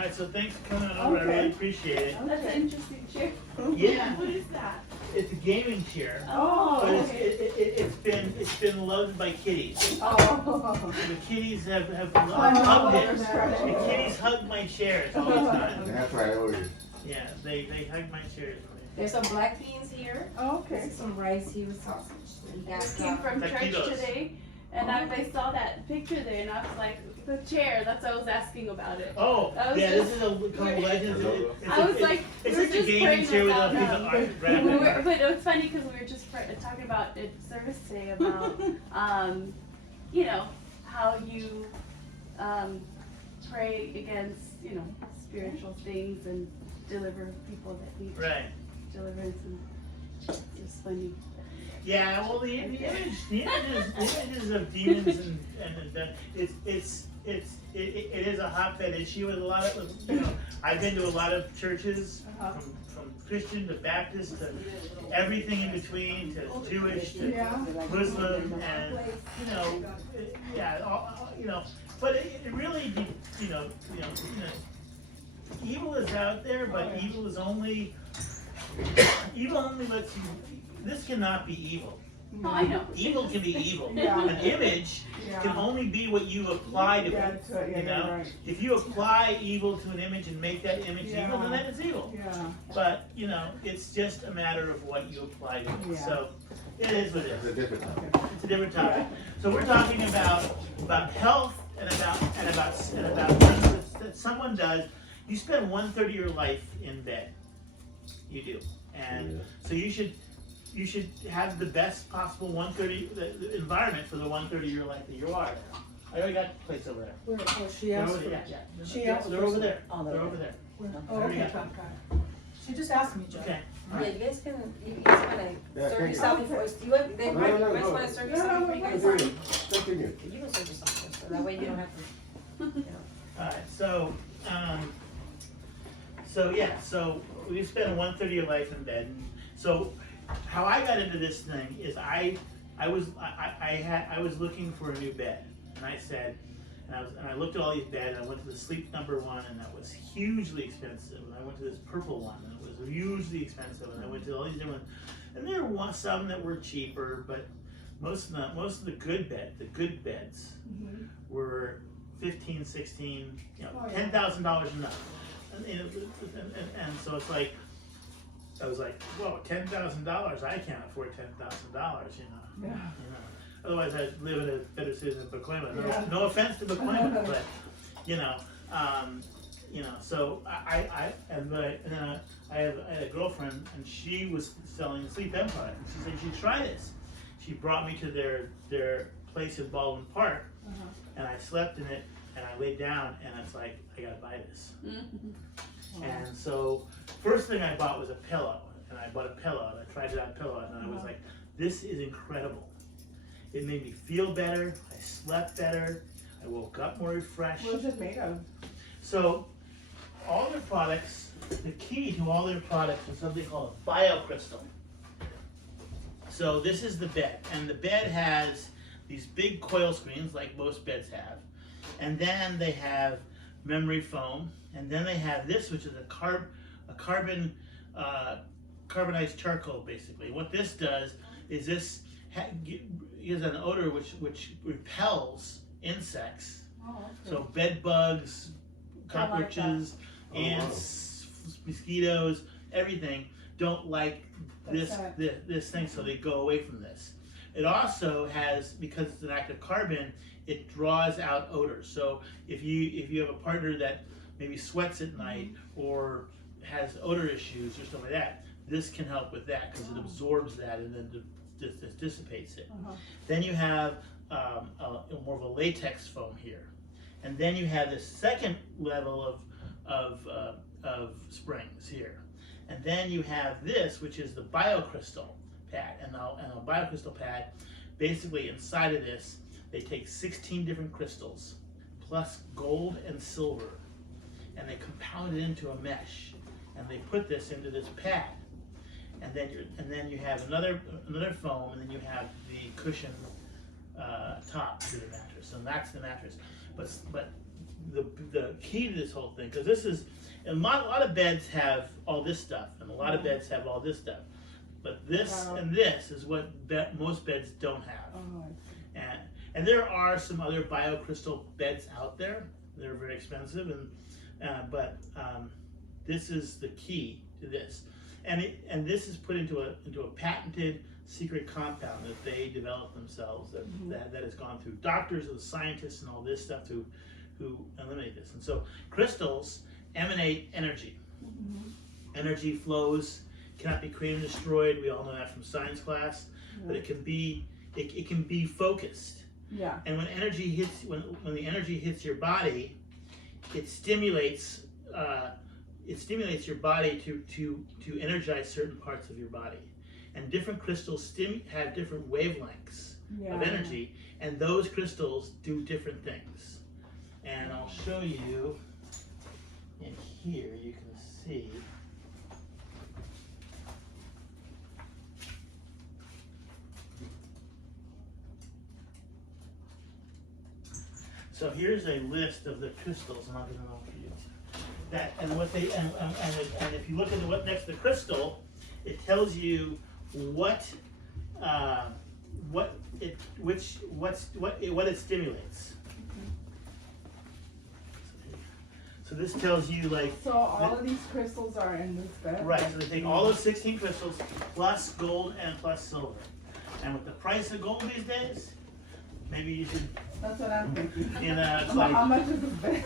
right, so thanks for coming over. I really appreciate it. That's an interesting chair. Yeah. What is that? It's a gaming chair. Oh, But okay. it's been loved by kitties. Oh. The kitties have hugged it. The kitties hug my chairs all the time. That's priority. Yeah, they hug my chairs. There's some black beans here. Oh, okay. This is some rice here with sausage. And I that's came from church Taquitos. today, and I saw that picture there, and I was like, the chair. That's why I was asking about it. Oh, That was yeah, just this is a couple legends. I was like, It's we were just a just gaming praying chair with a about piece of art. but it was funny because we were just talking about it service today about, you know, how you pray against, you know, spiritual things and deliver people that need Right. deliverance, and it's just funny. Yeah, well, the images of demons and it is a hotbed issue with a lot of, you know, I've been to a lot of churches, from Christian to Baptist to everything in between, to Jewish to Muslim, and but it really, evil is out there, but evil only lets you. This cannot be evil. Oh, I know. Evil can be evil. Yeah. An image can only be what you apply to it. You know, right. if you apply evil to an image and make that image evil, then that is evil. Yeah. But you know, it's just a matter of what you apply to it. Yeah. So it is what it It's a is. different topic. It's a different topic. So we're talking about health and about things that someone does. You spend 1/3 of your life in bed. You do, and so you should have the best possible 1/3 the environment for the 1/3 of your life that you are. I already got a place over there. Where, oh, she They're asked over for, there. Yeah. she They're- asked They're for over some- there. Oh, They're they're over there. oh, There we okay, go. okay. She just asked me, Joe. Okay. Yeah, you guys can, you guys wanna Yeah, serve thank yourself you. before, do you want, they, No, no, you no, guys no. wanna serve No, yourself no, before you guys? Continue. Continue. You can serve yourself first, so that way you don't have to, you know. All right. So we spend 1/3 of your life in bed. So how I got into this thing is I was looking for a new bed, and I said, and I looked at all these beds, and I went to the Sleep #1, and that was hugely expensive. And I went to this purple one, and it was hugely expensive. And I went to all these different, and there were some that were cheaper, but most of the good beds were 15, 16, $10,000 and up. And so it's like, I was like, whoa, $10,000, I can't afford $10,000, you know. Yeah. Otherwise I'd live in a better city than Pacoima. Yeah. No offense to Pacoima, but, so I had a girlfriend, and she was selling a SleepM product, and she said, you should try this. She brought me to their place in Baldwin Park, and I slept in it, and I laid down, and it's like, I gotta buy this. And so, first thing I bought was a pillow, and I bought a pillow, and I tried that pillow, and I was like, this is incredible. It made me feel better, I slept better, I woke up more refreshed. What is it made of? So, all their products, the key to all their products is something called a biocrystal. So this is the bed, and the bed has these big coil screens like most beds have, and then they have memory foam, and then they have this, which is a carbonized charcoal, basically. What this does is this gives an odor which repels insects. Oh, okay. So bed bugs, cockroaches, ants, mosquitoes, everything don't like this thing, so they go away from this. It also has, because it's an active carbon, it draws out odors. So if you have a partner that maybe sweats at night or has odor issues or stuff like that, this can help with that because it absorbs that and then dissipates it. Then you have more of a latex foam here, and then you have this second level of springs here, and then you have this, which is the biocrystal pad, and a biocrystal pad, basically inside of this, they take 16 different crystals, plus gold and silver, and they compound it into a mesh, and they put this into this pad, and then you have another foam, and then you have the cushion top to the mattress, and that's the mattress. But the key to this whole thing, because this is, a lot of beds have all this stuff, and a lot of beds have all this stuff, but this and this is what most beds don't have. Oh, And there are some other biocrystal beds out there. They're very expensive, but this is the key to this, and this is put into a patented secret compound that they developed themselves, that has gone through doctors and scientists and all this stuff who eliminate this. And so crystals emanate energy. Energy flows, cannot be created and destroyed. We all know that from science class, but it can be focused. yeah. And when energy hits, when the energy hits your body, it stimulates your body to energize certain parts of your body. And different crystals have different wavelengths of energy, and those crystals do different things. And I'll show you in here. You can see. So here's a list of the crystals, and I'll get them all for you. And if you look at what next to the crystal, it tells you what it stimulates. So this tells you like. So all of these crystals are in this bed? Right. So they take all those 16 crystals plus gold and plus silver. And with the price of gold these days, maybe you should. That's what I'm thinking. How much is this bed?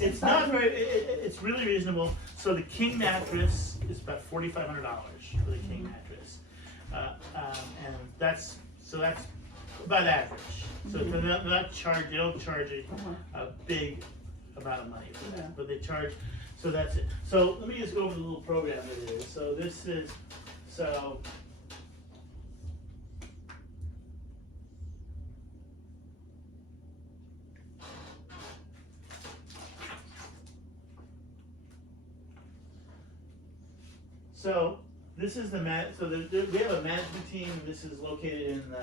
It's not very. It's really reasonable. So the king mattress is about $4,500 for the king mattress, and that's about average. So they don't charge a big amount of money for that, but they charge. So that's it. So let me just go over the little program that it is. So this is so. So this is we have a management team. This is located in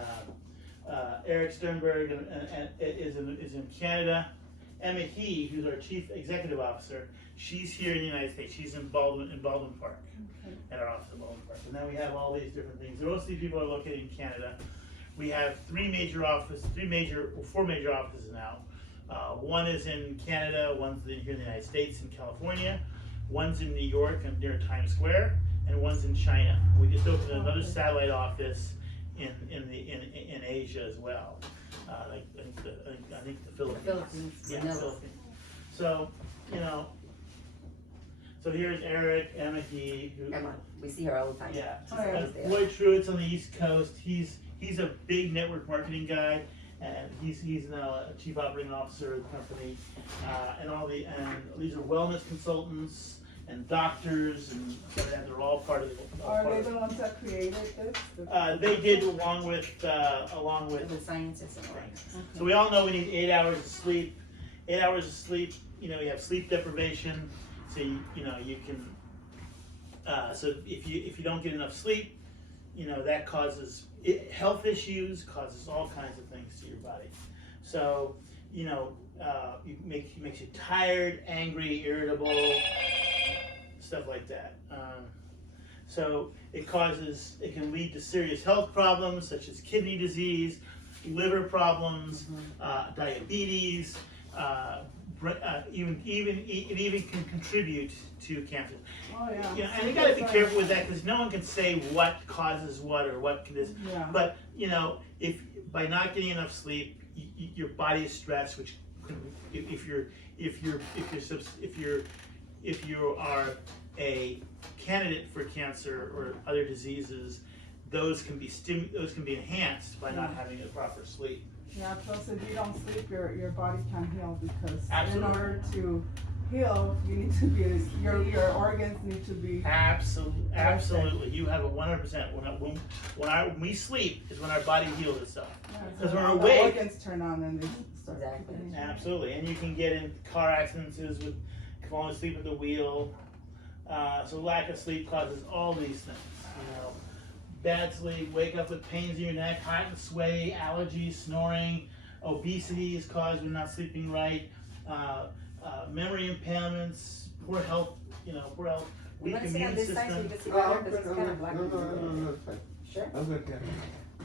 Eric Sternberg, and is in Canada. Emma He, who's our chief executive officer, she's here in the United States. She's in Baldwin Park, at our office in Baldwin Park. And then we have all these different things. Most of these people are located in Canada. We have four major offices now. One is in Canada, one's here in the United States in California, one's in New York and near Times Square, and one's in China. We just opened another satellite office in Asia as well. I think the Philippines. The Philippines. Yeah, the Philippines. So so here's Eric, Emma He, Emma, we see her all the time. yeah. She's always there. Lloyd Truitt's on the East Coast. He's a big network marketing guy, and he's now a chief operating officer of the company. And these are wellness consultants and doctors, and they're all part of the. Are they the ones that created this? They did along with The scientists and all that. Okay. So we all know we need 8 hours of sleep. 8 hours of sleep. You have sleep deprivation. So you can. So if you don't get enough sleep, that causes health issues, causes all kinds of things to your body. So makes you tired, angry, irritable, stuff like that. So it can lead to serious health problems such as kidney disease, liver problems, diabetes. It even can contribute to cancer. Oh yeah. And you got to be careful with that because no one can say what causes what or what can this. Yeah. But if by not getting enough sleep, your body is stressed, which if you are a candidate for cancer or other diseases, those can be enhanced by not having a proper sleep. Yeah, plus if you don't sleep, your body can't heal because Absolutely. in order to heal, you need to be your organs need to be. Absolutely. You have a 100%. When we sleep is when our body heals itself. Because when we're the awake, organs turn on and they start. Exactly. kicking in. absolutely, and you can get in car accidents with falling asleep at the wheel. So lack of sleep causes all these things. Bad sleep, wake up with pains in your neck, hot and sweaty, allergies, snoring. Obesity is caused when not sleeping right. memory impairments, poor health, poor health, You weak wanna sit on immune this side so you system. can see Oh, better, I'm because good, it's kind of black. no, it's fine. Sure. I'm good, yeah.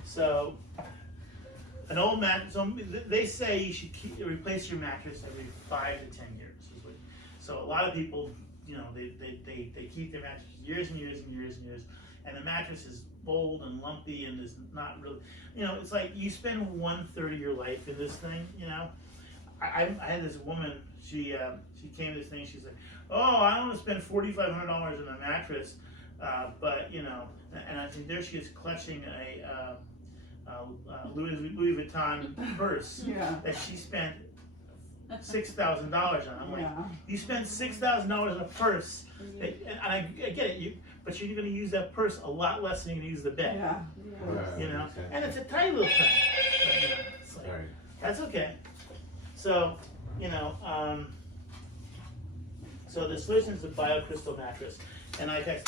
So, an old so they say you should replace your mattress every 5 to 10 years. So a lot of people, they keep their mattress years and years and years and years, and the mattress is old and lumpy and is not really, it's like you spend 1/3 of your life in this thing, I had this woman, she came to this thing, she's like, oh, I don't want to spend $4,500 on a mattress, but, and I think there she is clutching a Louis Vuitton purse Yeah. that she spent $6,000 on. I'm like, Yeah. you spend $6,000 on a purse, and I get it, but you're going to use that purse a lot less than you're going to use the bed. Yeah. Right. And it's a tiny little thing. But, it's like, Right. that's okay. So, so the solution is the BioCrystal mattress, and like I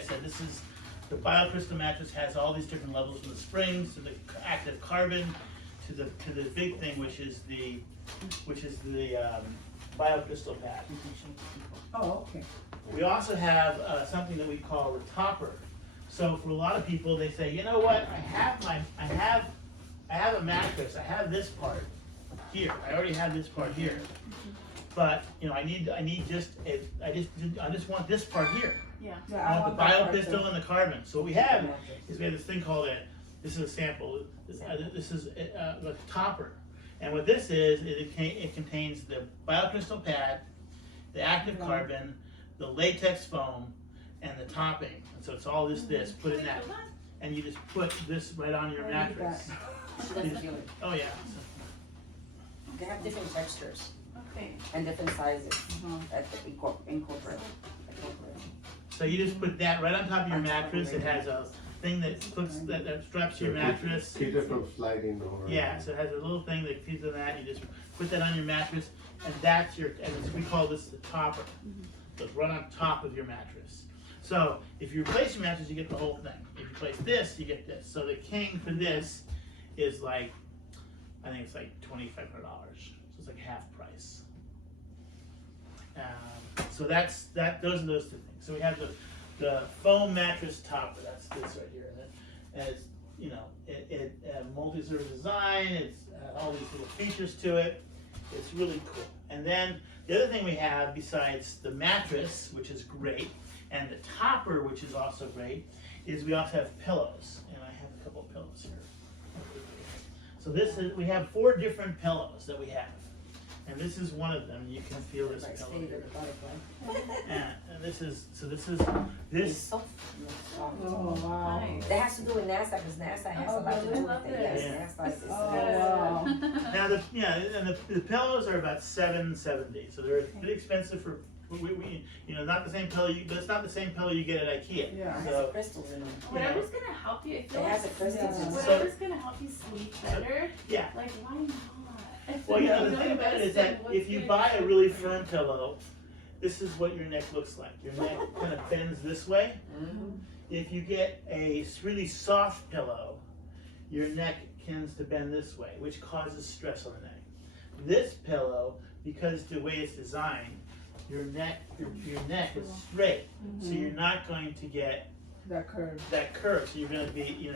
said, this is the BioCrystal mattress has all these different levels, from the springs to the active carbon to the big thing, which is the BioCrystal pad. Oh, okay. We also have something that we call the topper. So for a lot of people, they say, you know what? I have a mattress. I have this part here. I already have this part here. But I just want this part here. Yeah. Yeah, I want the that part too. BioCrystal and the carbon. So what we have is we have this thing called this is a sample. This is the topper. And what this is, it contains the BioCrystal pad, the active carbon, the latex foam, and the topping. And so it's all this, put in that. And you just put this right on your I need mattress. She doesn't feel it. Oh yeah. They have different textures Okay. and different sizes Uh-huh. at the incorporate. So you just put that right on top of your mattress. It has a thing that straps to your mattress. Mm-hmm. Keep it from sliding over. Yeah, so it has a little thing that feeds on that. You just put that on your mattress, and we call this the topper. So it's right on top of your mattress. So if you replace your mattress, you get the whole thing. If you replace this, you get this. So the king for this is like, I think it's like $2,500. So it's like half price. So those are those two things. So we have the foam mattress topper. That's this right here. And it's multi-surface design. It's all these little features to it. It's really cool. And then the other thing we have, besides the mattress, which is great, and the topper, which is also great, is we also have pillows. And I have a couple of pillows here. So we have 4 different pillows that we have. And this is one of them. You can feel this Everybody's pillow favorite here. butterfly. And this is It's soft. Oh, wow. Nice. That has to do with NASA, because NASA has a lot to do I with love it. this. Yes, NASA is. Oh, wow. Now the pillows are about $7.70, so they're pretty expensive for not the same pillow. That's not the same pillow you get at IKEA. Yeah. It has So crystals in them. Whatever's gonna help you. I feel It has a like crystal in it. whatever's gonna help you sleep better. yeah. Like why not? Well, the Go thing about it is invest in that what's if you good buy for a you. really firm pillow, this is what your neck looks like. Your neck kind of bends this way. Mhm. If you get a really soft pillow, your neck tends to bend this way, which causes stress on the neck. This pillow, because the way it's designed, your neck is straight, so you're not going to get That curve. that curve. So you're going to be,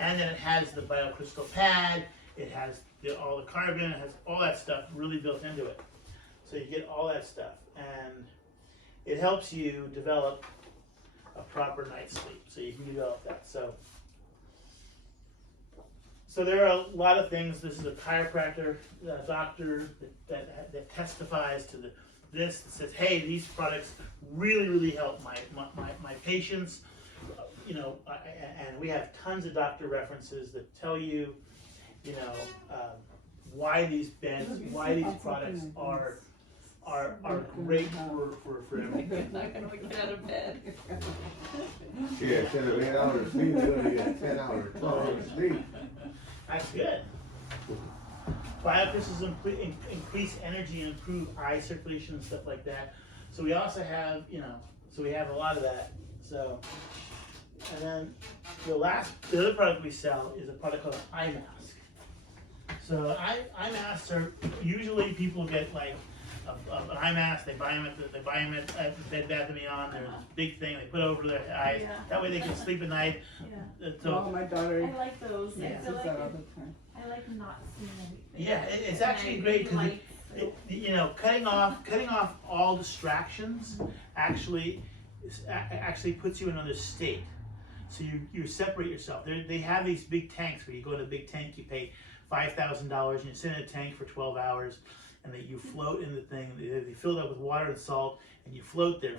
and then it has the BioCrystal pad. It has all the carbon. It has all that stuff really built into it. So you get all that stuff, and it helps you develop a proper night's sleep. So you can develop that. So there are a lot of things. This is a chiropractor, doctor that testifies to this that says, hey, these products really help my patients. And we have tons of doctor references that tell you, why these products are great for everything. Not gonna get out of bed. Yeah, instead of 8 hours sleep, you only get 10 hours, 12 hours sleep. That's good. BioCrystals increase energy and improve eye circulation and stuff like that. So we also have, so we have a lot of that. So, and then the other product we sell is a product called an eye mask. So eye masks are usually people get like an eye mask. They buy them at Bed Bath & Beyond. There's this big thing they put over their eyes. Yeah. That way they can sleep at night. Yeah. Oh, my daughter I like those. Yeah. I uses feel like that all the time. I like not seeing anything. Yeah, it's actually great because Lights. you know, cutting off all distractions actually puts you in another state. So you separate yourself. They have these big tanks where you go in a big tank, you pay $5,000 and you sit in a tank for 12 hours, and that you float in the thing. They fill it up with water and salt, and you float there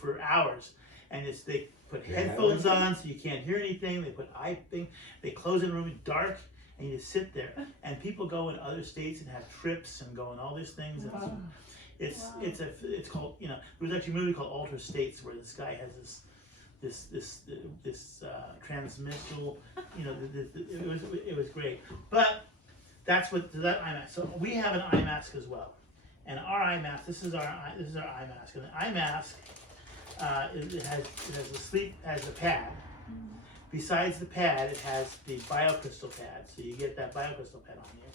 for hours. And they put headphones on so you can't hear anything. They put they close in the room dark, and you just sit there. And people go in other states and have trips and go in all these things. And it's called, you know, there was actually a movie called Altered States where this guy has this transmittal, you know, it was great. But that's that eye mask. So we have an eye mask as well, and our eye mask. This is our eye mask, and the eye mask it has a pad. Besides the pad, it has the BioCrystal pad, so you get that BioCrystal pad on you,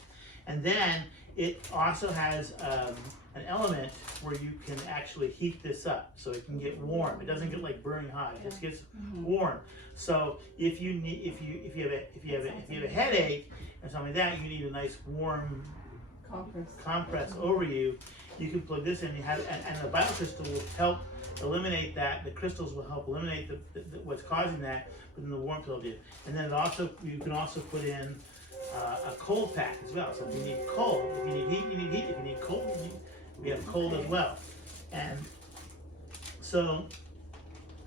and then it also has an element where you can actually heat this up, so it can get warm. It doesn't get like burning hot; it just gets warm. So if you have a headache or something like that, you need a nice warm compress over you. You can plug this in. And the BioCrystal will help eliminate that. The crystals will help eliminate what's causing that, but then the warmth will do. And then you can also put in a cold pack as well. So if you need cold, if you need heat, you need heat. If you need cold, we have cold as well. And so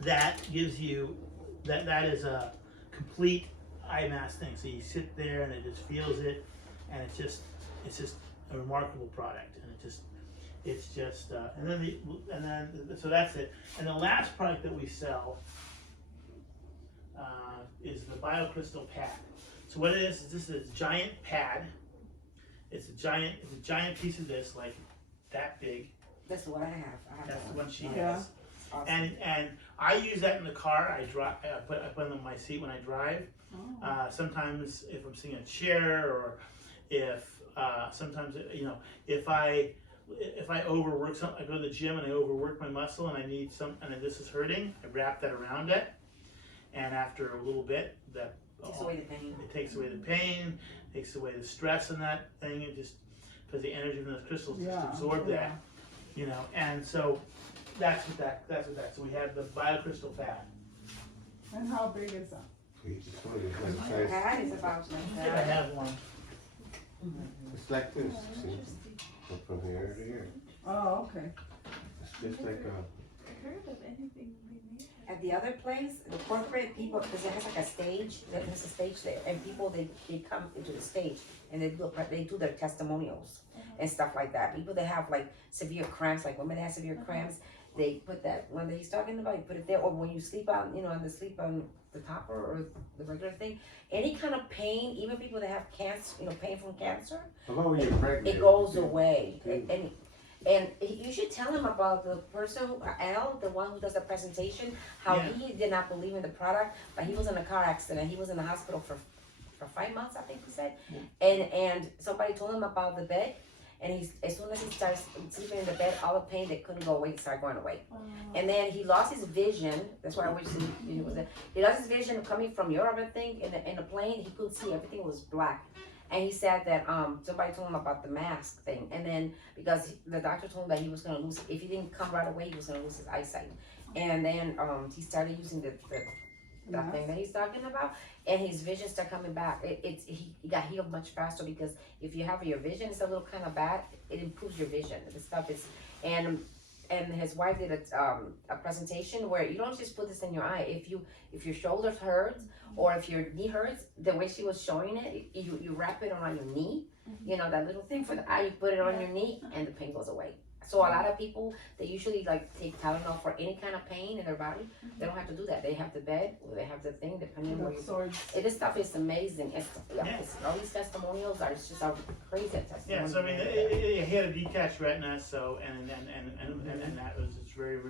that gives you that is a complete eye mask thing. So you sit there and it just feels it, and it's just a remarkable product. And so that's it. And the last product that we sell is the BioCrystal pad. So what it is this is a giant pad. It's a giant piece of this, like that big. That's what I have. That's the one she Yeah. has. Awesome. And I use that in the car. I put it on my seat when I drive. Sometimes if I'm sitting in a chair, or if sometimes, you know, if I overwork something, I go to the gym and I overwork my muscle and I need and this is hurting, I wrap that around it, and after a little bit, that Takes away the pain. It takes away the pain, takes away the stress in that thing. It just because the energy from those crystals just absorb that, you know. And so that's what that. So we have the BioCrystal pad. And how big is that? The pad is about like I that. have one. It's like this, see? From here to here. Oh, okay. It's just like a. Heard of anything they made? At the other place, the corporate people, because it has like a stage, there's a stage there, and people they come into the stage and they do their testimonials and stuff like that. People that have like severe cramps, like women that have severe cramps, they put that when he's talking about, you put it there, or when you sleep out, you know, on the topper or the regular thing, any kind of pain, even people that have cancer, you know, pain from cancer, How about when you're pregnant? it goes away. And you should tell him about the person, Al, the one who does the presentation, how he did not believe in the product, but he was in a car accident. He was in the hospital for 5 months, I think he said. And somebody told him about the bed, and as soon as he starts sleeping in the bed, all the pain that couldn't go away started going away. And then he lost his vision. That's why I wish he was there. He lost his vision coming from Europe, I think, in the plane. He couldn't see, everything was black. And he said that somebody told him about the mask thing, and then because the doctor told him that he was going to lose, if he didn't come right away, he was going to lose his eyesight. And then he started using the thing that he's talking about, and his vision started coming back. He got healed much faster, because if you have your vision, it's a little kind of bad. It improves your vision. The stuff is, and his wife did a presentation where you don't just put this in your eye. If your shoulders hurts, or if your knee hurts, the way she was showing it, you wrap it on your knee. You know, that little thing for the eye, you put it on your knee, and the pain goes away. So a lot of people, they usually like take Tylenol for any kind of pain in their body. They don't have to do that. They have the bed, or they have the thing, depending on where you. This stuff is amazing. All these testimonials are just a crazy testimonial. Yeah, so I mean, he had a detached retina, so and that was just very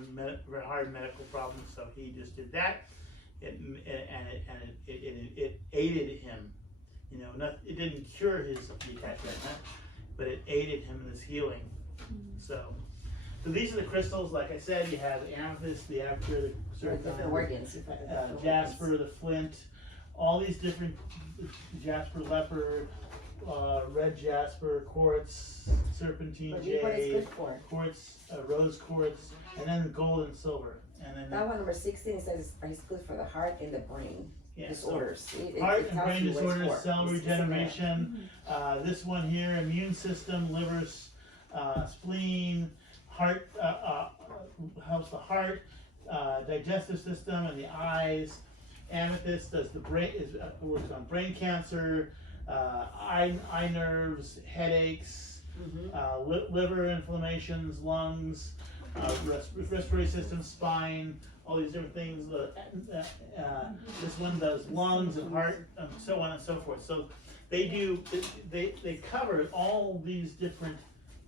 hard medical problem. So he just did that, it aided him. You know, it didn't cure his detached retina, but it aided him in his healing. So these are the crystals. Like I said, you have amethyst, the aperture, the Different organs. Different organs. jasper, the flint, all these different jasper, leopard, red jasper, quartz, serpentine What it's jade, good for. quartz, rose quartz, and then the gold and silver. And then That one, number 16, it says it's good for the heart and the brain yeah, so disorders. heart and tells brain you what it's disorders, for. cell It's regeneration. This one here, immune system, liver, spleen, heart, helps the heart, digestive system, and the eyes. Amethyst does the brain, works on brain cancer, eye nerves, headaches, liver inflammations, lungs, respiratory system, spine, all these different things. This one does lungs and heart, and so on and so forth. So they do, they cover all these different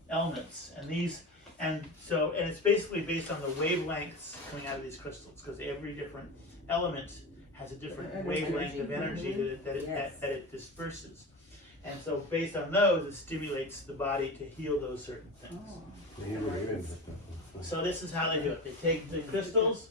elements, and it's basically based on the wavelengths coming out of these crystals, because every different element has a different wavelength of energy that it disperses. And so based on those, it stimulates the body to heal those certain things. So this is how they do it. They take the crystals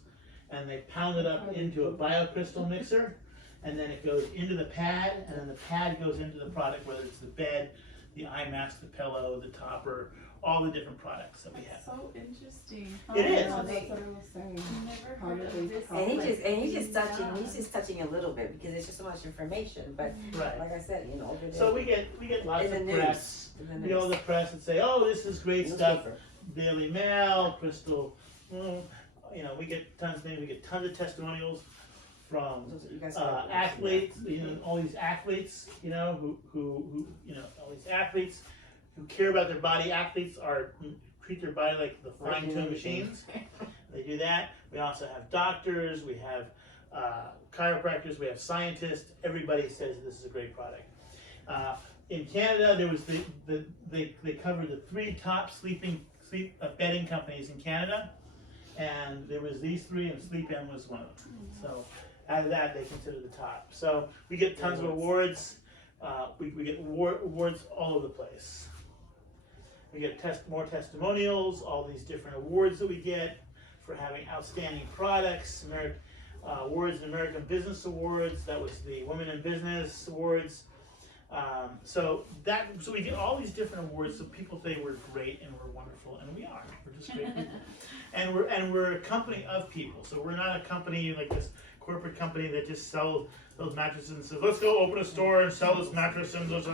and they pound it up into a biocrystal mixer, and then it goes into the pad, and then the pad goes into the product, whether it's the bed, the eye mask, the pillow, the topper, all the different products that we have. So interesting. It is. Yeah, that's what I was saying. Never How heard do of they this. how And do he's just touching a little bit because there's just so much information. But Right. like I said, over there. So we get lots in of the press. news. In We get all the press that say, "Oh, this is great stuff." Newspaper. Daily Mail, Crystal. We get tons of things. We get tons of testimonials from You guys gotta watch athletes. All these athletes. Who all these athletes who care about their body. Athletes treat their body like the fine-tuned machines. They do that. We also have doctors. We have chiropractors. We have scientists. Everybody says this is a great product. In Canada, there was they covered the 3 top sleep bedding companies in Canada, and there was these 3, and SleepM was one of them. So out of that, they consider the top. So we get tons of awards. We get awards all over the place. We get more testimonials, all these different awards that we get for having outstanding products. Awards, American Business Awards. That was the Women in Business Awards. So we get all these different awards, so people say we're great and we're wonderful, and we are. We're just great people. And we're a company of people. So we're not a company like this corporate company that just sells those mattresses and says, let's go open a store and sell this mattress and those.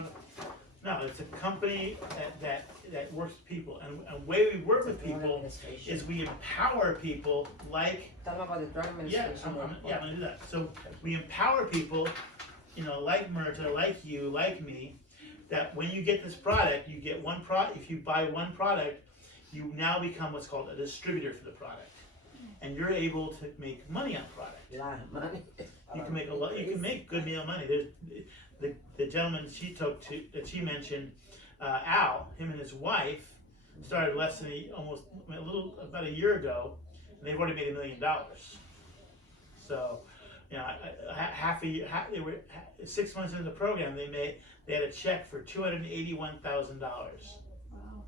No, it's a company that works with people, and the way we work with people is we empower people like. Tell them about the drug Yeah, administration. I'm gonna do that. So we empower people, like Myrta, like you, like me, that when you get this product, you get one product. If you buy one product, you now become what's called a distributor for the product, and you're able to make money on the product. A lot of money. You can make a lot. You can make good deal of money. There's the gentleman that she mentioned, Al, him and his wife started less than about a year ago, and they've already made $1 million. So, half a year, they were 6 months into the program. They had a check for $281,000. Wow.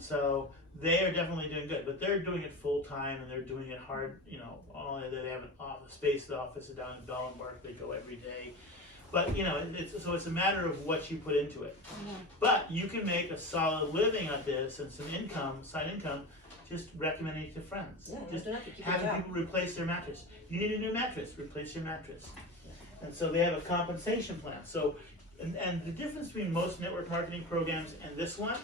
So they are definitely doing good, but they're doing it full time and they're doing it hard. They have an office space. The office is down in Bellenburg. They go every day. But it's a matter of what you put into it. But you can make a solid living at this and some side income, just recommending it to friends. Yeah, Just you don't have to keep having your job. people replace their mattress. You need a new mattress, replace your mattress. And so they have a compensation plan. So, and the difference between most network marketing programs and this one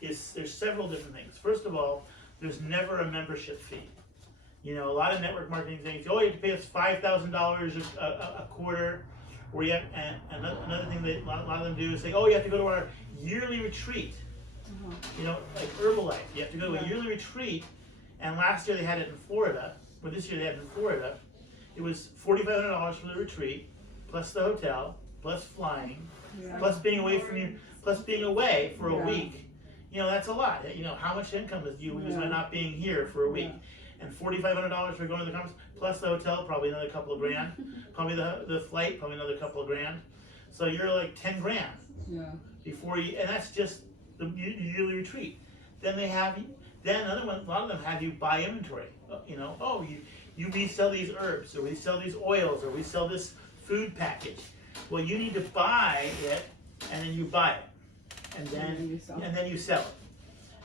is there's several different things. First of all, there's never a membership fee. A lot of network marketing things, you have to pay us $5,000 a quarter. Or you have, and another thing that a lot of them do is say, you have to go to our yearly retreat. Like Herbalife, you have to go to a yearly retreat. And last year they had it in Florida, or this year they had it in Florida. It was $4,500 for the retreat, plus the hotel, plus flying, plus being away for a week. That's a lot. How much income do you lose by not being here for a week? And $4,500 for going to the conference, plus the hotel, probably another couple of grand. Probably the flight, probably another couple of grand. So you're like 10 grand. Yeah. And that's just the yearly retreat. then another one, a lot of them have you buy inventory. You know, oh, we sell these herbs, or we sell these oils, or we sell this food package. Well, you need to buy it, and then you buy it, and then you sell it.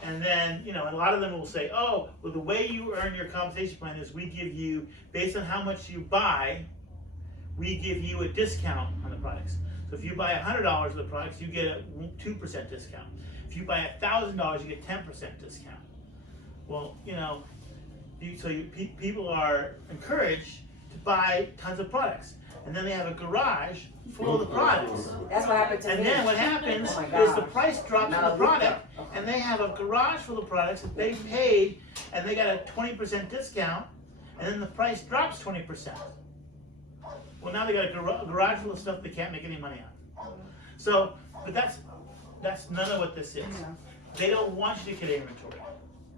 And then, you know, a lot of them will say, oh, well, the way you earn your compensation plan is we give you, based on how much you buy, we give you a discount on the products. So if you buy $100 of the products, you get a 2% discount. If you buy $1,000, you get 10% discount. Well, you know, people are encouraged to buy tons of products. And then they have a garage full of the products. That's what happened to me. And then what happens Oh my is God. the price drops on the product, and they have a garage full of products that they paid, and they got a 20% discount, and then the price drops 20%. Well, now they got a garage full of stuff they can't make any money on. So, but that's none of what this is. They don't want you to get inventory.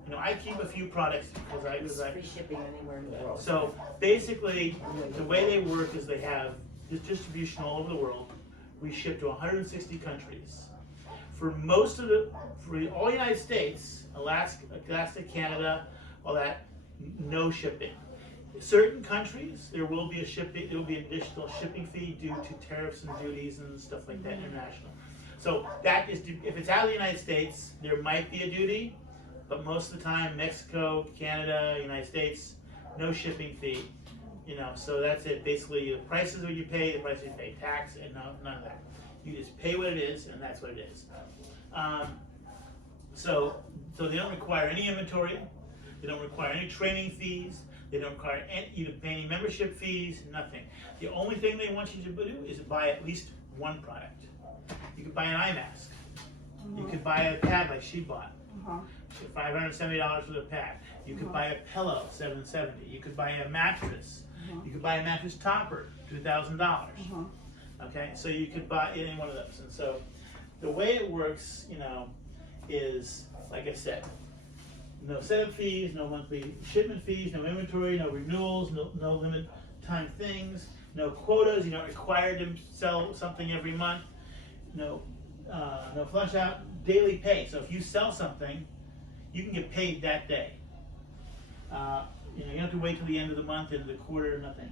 You know, I keep a few products because I Free shipping anywhere in the world. so basically, the way they work is they have this distribution all over the world. We ship to 160 countries. For all United States, Alaska, Canada, all that, no shipping. Certain countries, there will be an additional shipping fee due to tariffs and duties and stuff like that, international. So that is, if it's out of the United States, there might be a duty. But most of the time, Mexico, Canada, United States, no shipping fee. You know, so that's it. Basically, the price is what you pay, the price you pay tax, and none of that. You just pay what it is, and that's what it is. So they don't require any inventory. They don't require any training fees. They don't require you to pay any membership fees. Nothing. The only thing they want you to do is buy at least one product. You could buy an eye mask. You could buy a pad like she bought. $570 for the pad. You could buy a pillow, $770. You could buy a mattress. You could buy a mattress topper, $2,000. Okay, so you could buy any one of those. And so the way it works, you know, is like I said, no setup fees, no monthly shipment fees, no inventory, no renewals, no limit time things, no quotas. You're not required to sell something every month. No flush out, daily pay. So if you sell something, you can get paid that day. You don't have to wait till the end of the month, end of the quarter, nothing.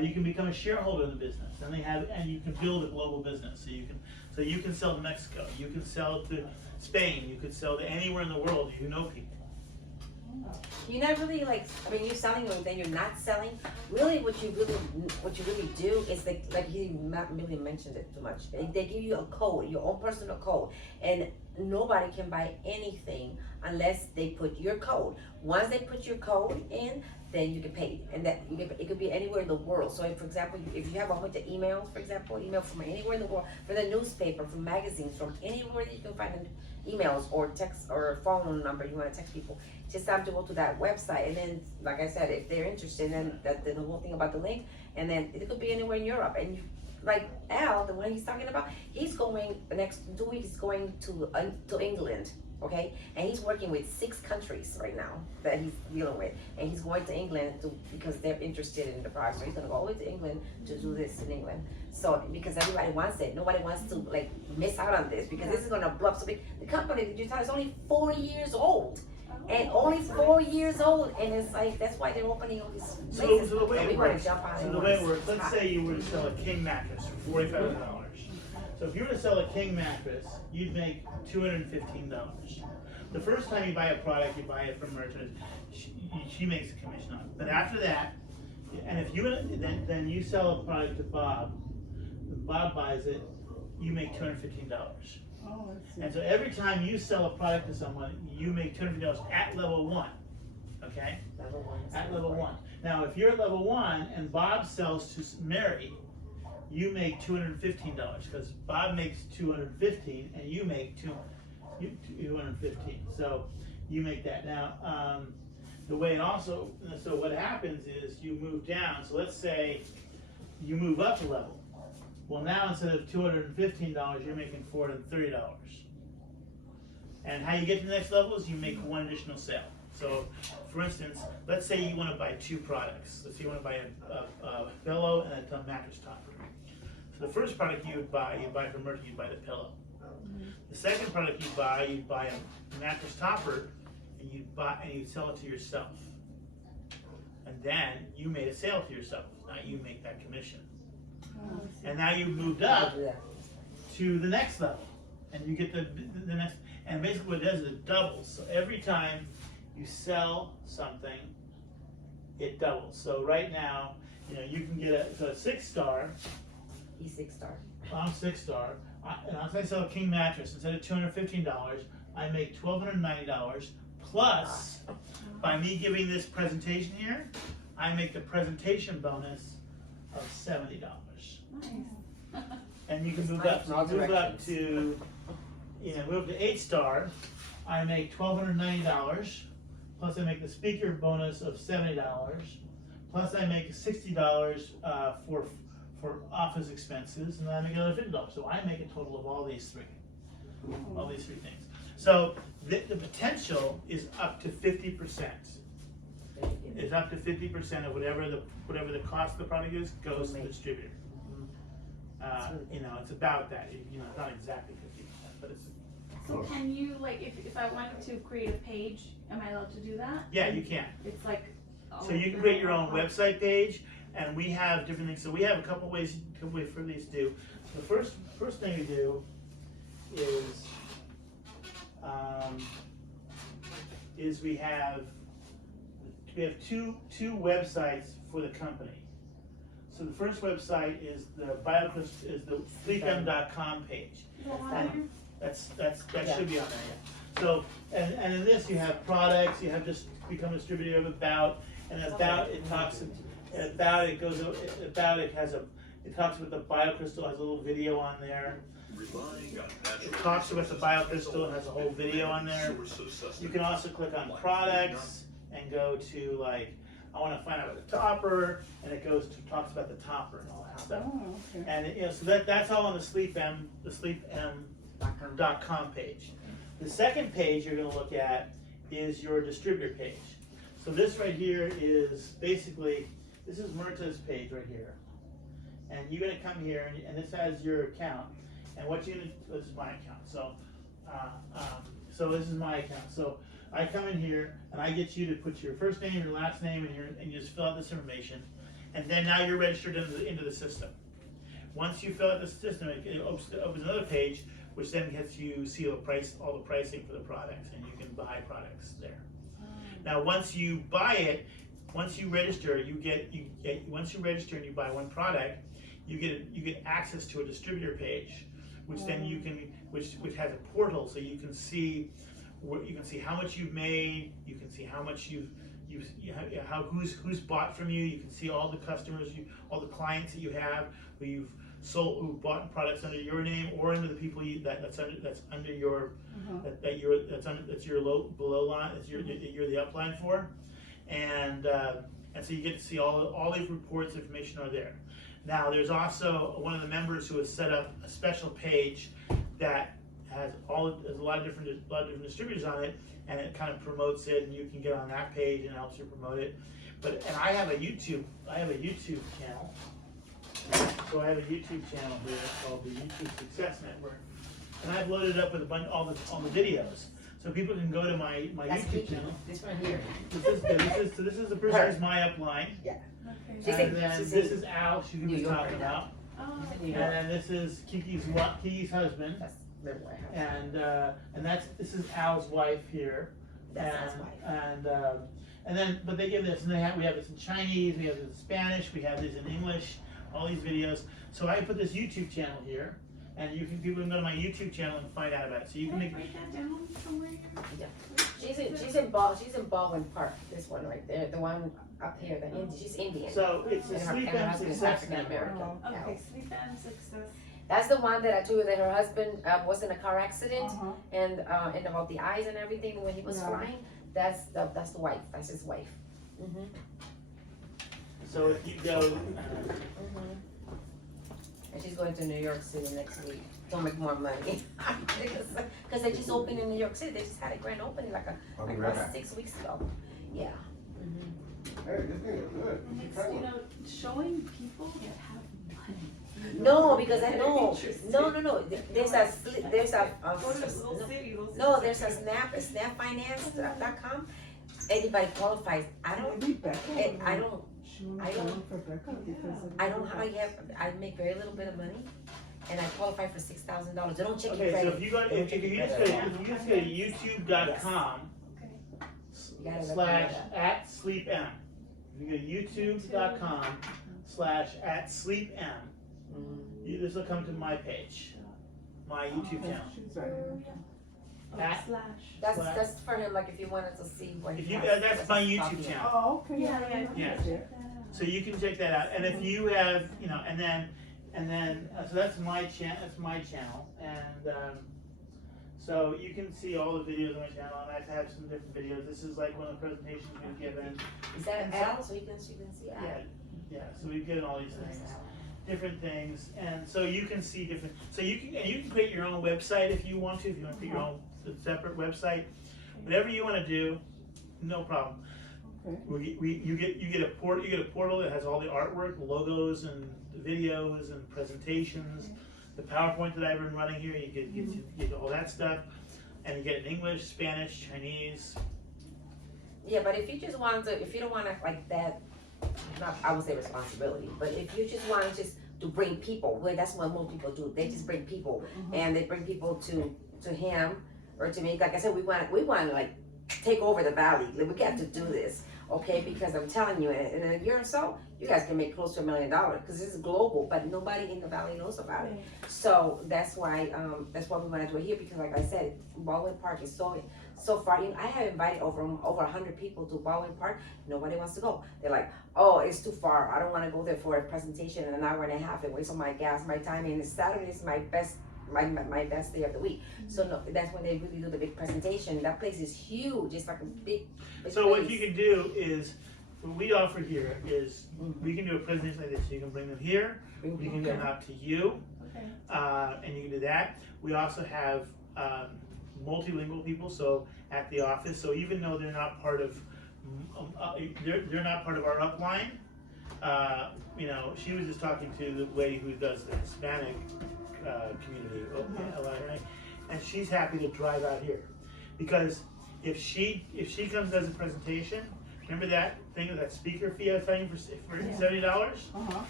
You can become a shareholder in the business, and you can build a global business. So you can sell to Mexico, you can sell to Spain, you could sell to anywhere in the world if you know people. You're not really you're selling and then you're not selling. Really, what you really do is like you not really mentioned it too much. They give you a code, your own personal code, and nobody can buy anything unless they put your code. Once they put your code in, then you get paid, and it could be anywhere in the world. So, for example, if you have a bunch of emails, for example, email from anywhere in the world, from the newspaper, from magazines, from anywhere that you can find emails or text or phone number you want to text people, just have to go to that website, and then, like I said, if they're interested, then the whole thing about the link, and then it could be anywhere in Europe. And like Al, the one he's talking about, he's going the next 2 weeks. He's going to England. Okay, and he's working with 6 countries right now that he's dealing with, and he's going to England because they're interested in the product. So he's gonna go all the way to England to do this in England. So because everybody wants it, nobody wants to miss out on this because this is gonna blow up so big. The company that you tell is only 4 years old, and only 4 years old, and it's like that's why they're opening all these places. So the way it works, Let's let's say you were to sell a king mattress for $4,500. So if you were to sell a king mattress, you'd make $215. The first time you buy a product, you buy it from merchant, she makes a commission on it. But after that, and if you then you sell a product to Bob, Bob buys it, you make $215. Oh, I see. And so every time you sell a product to someone, you make $250 at level 1. Okay? At level 1. Now, if you're at level 1 and Bob sells to Mary, you make $215 because Bob makes $215 and you make $215. So you make that. Now, the way it also, so what happens is you move down. So let's say you move up a level. Well, now instead of $215, you're making $430. And how you get to the next level is you make one additional sale. So, for instance, let's say you want to buy 2 products. Let's say you want to buy a pillow and a mattress topper. So the first product you buy from merchant, you buy the pillow. The second product you buy a mattress topper, and you sell it to yourself. And then you made a sale to yourself. Now you make that commission. And now you've moved up to the next level, and you get the next. And basically, what it does is it doubles. So every time you sell something, it doubles. So right now, you can get a 6-star. He's 6-star. I'm 6-star. And as I sell a king mattress, instead of $215, I make $1,290. Plus, by me giving this presentation here, I make the presentation bonus of $70. Nice. And you can It's move nice up. in all Move up directions. to, move to 8-star. I make $1,290. Plus, I make the speaker bonus of $70. Plus, I make $60 for office expenses, and then I make another $50. So I make a total of all these three things. So the potential is up to 50%. It's up to 50% of whatever the cost of the product is goes to the distributor. It's about that. It's not exactly 50%, but it's. So can you, like, if I wanted to create a page, am I allowed to do that? Yeah, you can. It's like. So you can create your own website page, and we have different things. So we have a couple ways for these to do. The first thing we do is we have two websites for the company. So the first website is the SleepM.com page. That should be on there. Yeah. So and in this you have products. You have just become a distributor of About, and About it talks. About it goes. About it has it talks about the BioCrystal. Has a little video on there. It talks about the BioCrystal and has a whole video on there. You can also click on products and go to, like, I want to find out about the topper, and it talks about the topper and all that stuff. Oh, okay. And so that's all on the SleepM.com page. The second page you're going to look at is your distributor page. So this right here is basically, this is Myrta's page right here. And you're going to come here, and this has your account. And what you're going to, this is my account. So, so this is my account. So I come in here, and I get you to put your first name, your last name, and you just fill out this information. And then now you're registered into the system. Once you fill out the system, it opens another page, which then lets you see all the pricing for the products, and you can buy products there. Now, once you buy it, once you register, once you register and you buy one product, you get access to a distributor page, which then you can, which has a portal, so you can see how much you've made, you can see how much who's bought from you, you can see all the customers, all the clients that you have, who bought products under your name or under the people that's under your that's your below line, you're the upline for, and so you get to see all these reports, information are there. Now there's also one of the members who has set up a special page that has a lot of different distributors on it, and it kind of promotes it, and you can get on that page and it helps you promote it. And I have a YouTube channel. So I have a YouTube channel here called the YouTube Success Network, and I've loaded up with all the videos, so people can go to my YouTube channel. This one here. This is the person who's my upline. Yeah. Okay. And then this is Al, who we was talking about. Oh, And then this is Kiki's husband. That's their wife. And this is Al's wife here. That's Al's wife. And then they give this, and we have this in Chinese, we have this in Spanish, we have this in English, all these videos. So I put this YouTube channel here, and people can go to my YouTube channel and find out about it. So you can make. Write that down somewhere. Yeah. She's involved in part. This one right there, the one up here. She's Indian. So it's the And her SleepM husband's Success African Network. American. Okay, Yeah. SleepM Success. That's the one that I told you that her husband was in a car accident, Uh-huh. and about the eyes and everything when he was Yeah. flying. That's the wife. That's his wife. Mm-hmm. So if you go, Mm-hmm. And she's going to New York City next week to make more money. Because they just opened in New York City. They just had a grand opening like I'll be right back. 6 weeks ago. Yeah. Mm-hmm. Hey, this thing is good. And You it's, should try you one. know, showing people that have money. No, because I know, Interesting. no, there's a, there's a, Go to this little city, those no, cities there's are a snapfinance.com. Anybody qualifies. I don't, Maybe Becca. I don't, She wanna I don't- sign up for Becca because of. I don't have, I make very little bit of money, and I qualify for $6,000. They don't check your Okay, so credit. if you go, They if don't check you your just credit. go, if you just go to youtube.com You gotta let slash them know at SleepM. If you go to youtube.com slash at SleepM, this will come to my page, my YouTube channel. She's right here. At- slash. That's for him, like if you wanted to see what If he you, has. that's my YouTube channel. Oh, okay. Yeah. Yeah. Yeah. So you can check that out, and if you have, you know, and then, so that's my channel, and, so you can see all the videos on my channel, and I have some different videos. This is like one of the presentations we've given. Is that And an L, so you can see Al? Yeah, so we've given all these things, different things, and so you can see different, so you can create your own website if you want to create your own separate website, whatever you wanna do, no problem. Okay. You get a portal that has all the artwork, logos and videos and presentations, the PowerPoint that I've been running here, you get all that stuff, and you get it in English, Spanish, Chinese. Yeah, but if you just want to, if you don't want to like that, not I would say responsibility, but if you just want to bring people, well, that's what most people do. They just bring people, and they bring people to him or to me. Like I said, we want to like take over the valley. Like, we got to do this, okay? Because I'm telling you, in a year or so, you guys can make close to $1 million because this is global, but nobody in the valley knows about it. So that's why we want to do it here because, like I said, Baldwin Park is so far. I have invited over 100 people to Baldwin Park. Nobody wants to go. They're like, oh, it's too far. I don't want to go there for a presentation in an hour and a half and waste all my gas, my time. And Saturday is my best day of the week. So no, that's when they really do the big presentation. That place is huge. It's like a big So what place. you can do is, what we offer here is, we can do a presentation like this. You can bring them here, we can come out to you, Okay. and you can do that. We also have multilingual people, so at the office. So even though they're not part of, they're not part of our upline. You know, she was just talking to the lady who does the Hispanic community, right? And she's happy to drive out here because if she comes as a presentation, remember that thing, that speaker fee I was telling you for $70? Uh-huh.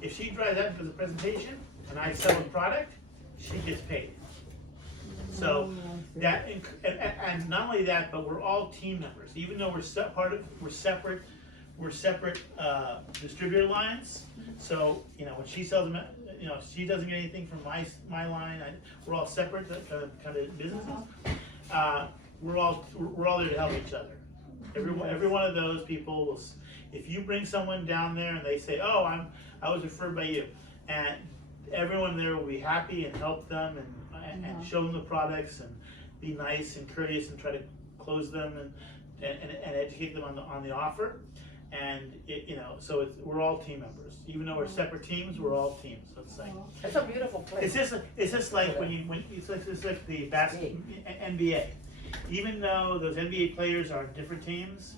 If she drives out as a presentation and I sell a product, she gets paid. So that, and not only that, but we're all team members. Even though we're separate distributor lines. So you know when she sells them, you know she doesn't get anything from my line. We're all separate kind of businesses. We're all there to help each other. Every one of those people will. If you bring someone down there and they say, "Oh, I was referred by you," and everyone there will be happy and help them and show them the products and be nice and courteous and try to close them and educate them on the offer. And you know, so we're all team members. Even though we're separate teams, we're all teams. So it's like It's a beautiful place. it's just like it's like the NBA. Even though those NBA players are different teams,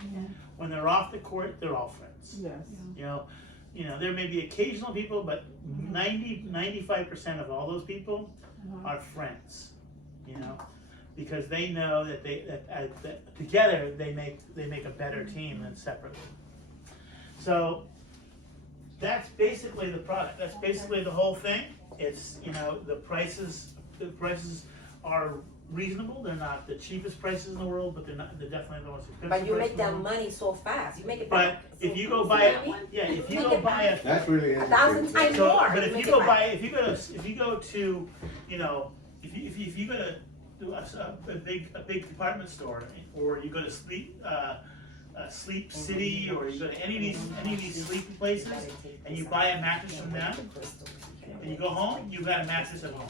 when they're off the court, they're all friends. Yes. You know, there may be occasional people, but 95% of all those people are friends. You know, because they know that that together they make a better team than separately. So that's basically the product. That's basically the whole thing. It's, you know, the prices are reasonable. They're not the cheapest prices in the world, but they're definitely the most expensive. But you prices make in the that world. money so if you go buy That's really interesting. 1,000 times so, more. but if Make you it go back. buy, if you go to, you know, if you go to a big department store, or you go to Sleep City, or you go to any of these sleeping places, and you buy a mattress from them, and you go home, you've got a mattress at home.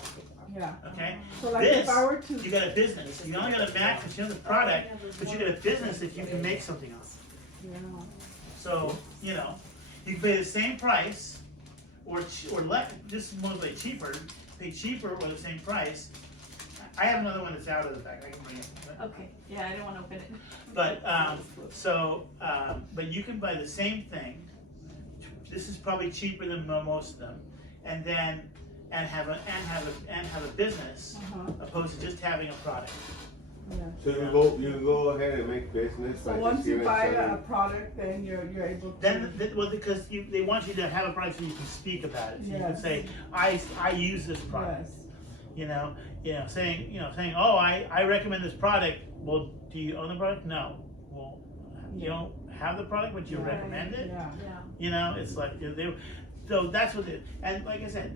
Yeah. Okay. So like This, if I were to. you got a business. You not only got a mattress, you have the product, but you got a business that you can make something of. Yeah. So, you know, you can pay the same price, or less, just mostly cheaper, pay cheaper or the same price, I have another one that's out of the bag. I can bring it. Okay, yeah, I didn't wanna open it. But, but you can buy the same thing. This is probably cheaper than most of them, and then, and have a business, opposed to just having a product. Yeah. So you can go ahead and make business So by once just you giving buy a selling. product, then you're able to. Then, well, because they want you to have a product so you can speak about it. So you can Yes. say, I use this product. Yes. Saying, oh, I recommend this product. Well, do you own the product? No. Well, you don't have the product, but you Yeah. recommend it. Yeah. It's like they. So that's what it. And like I said,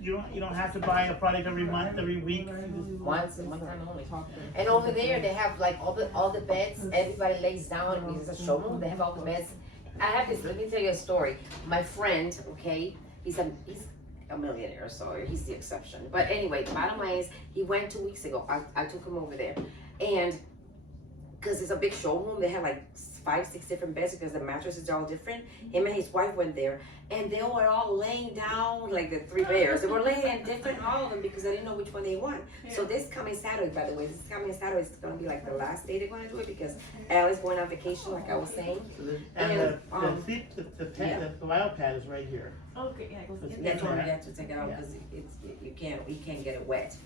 you don't have to buy a product every month, every week. One time only. Talk to- And over there, they have like all the beds. Everybody lays down. It's a showroom. They have all the beds. I have this. Let me tell you a story. My friend, okay, he's a millionaire, so he's the exception. But anyway, the bottom line is, he went 2 weeks ago. I took him over there, and because it's a big showroom, they have like 5, 6 different beds because the mattresses are all different. Him and his wife went there, and they were all laying down like the 3 bears. They were laying in different, all of them, because they didn't know which one they want. So this coming Saturday, by the way, is gonna be like the last day they're gonna do it, because Al is going on vacation, like I was saying. And And, the wild pad is right here. Okay, yeah, it goes in That's there. why we have to take it out, because you can't get it wet.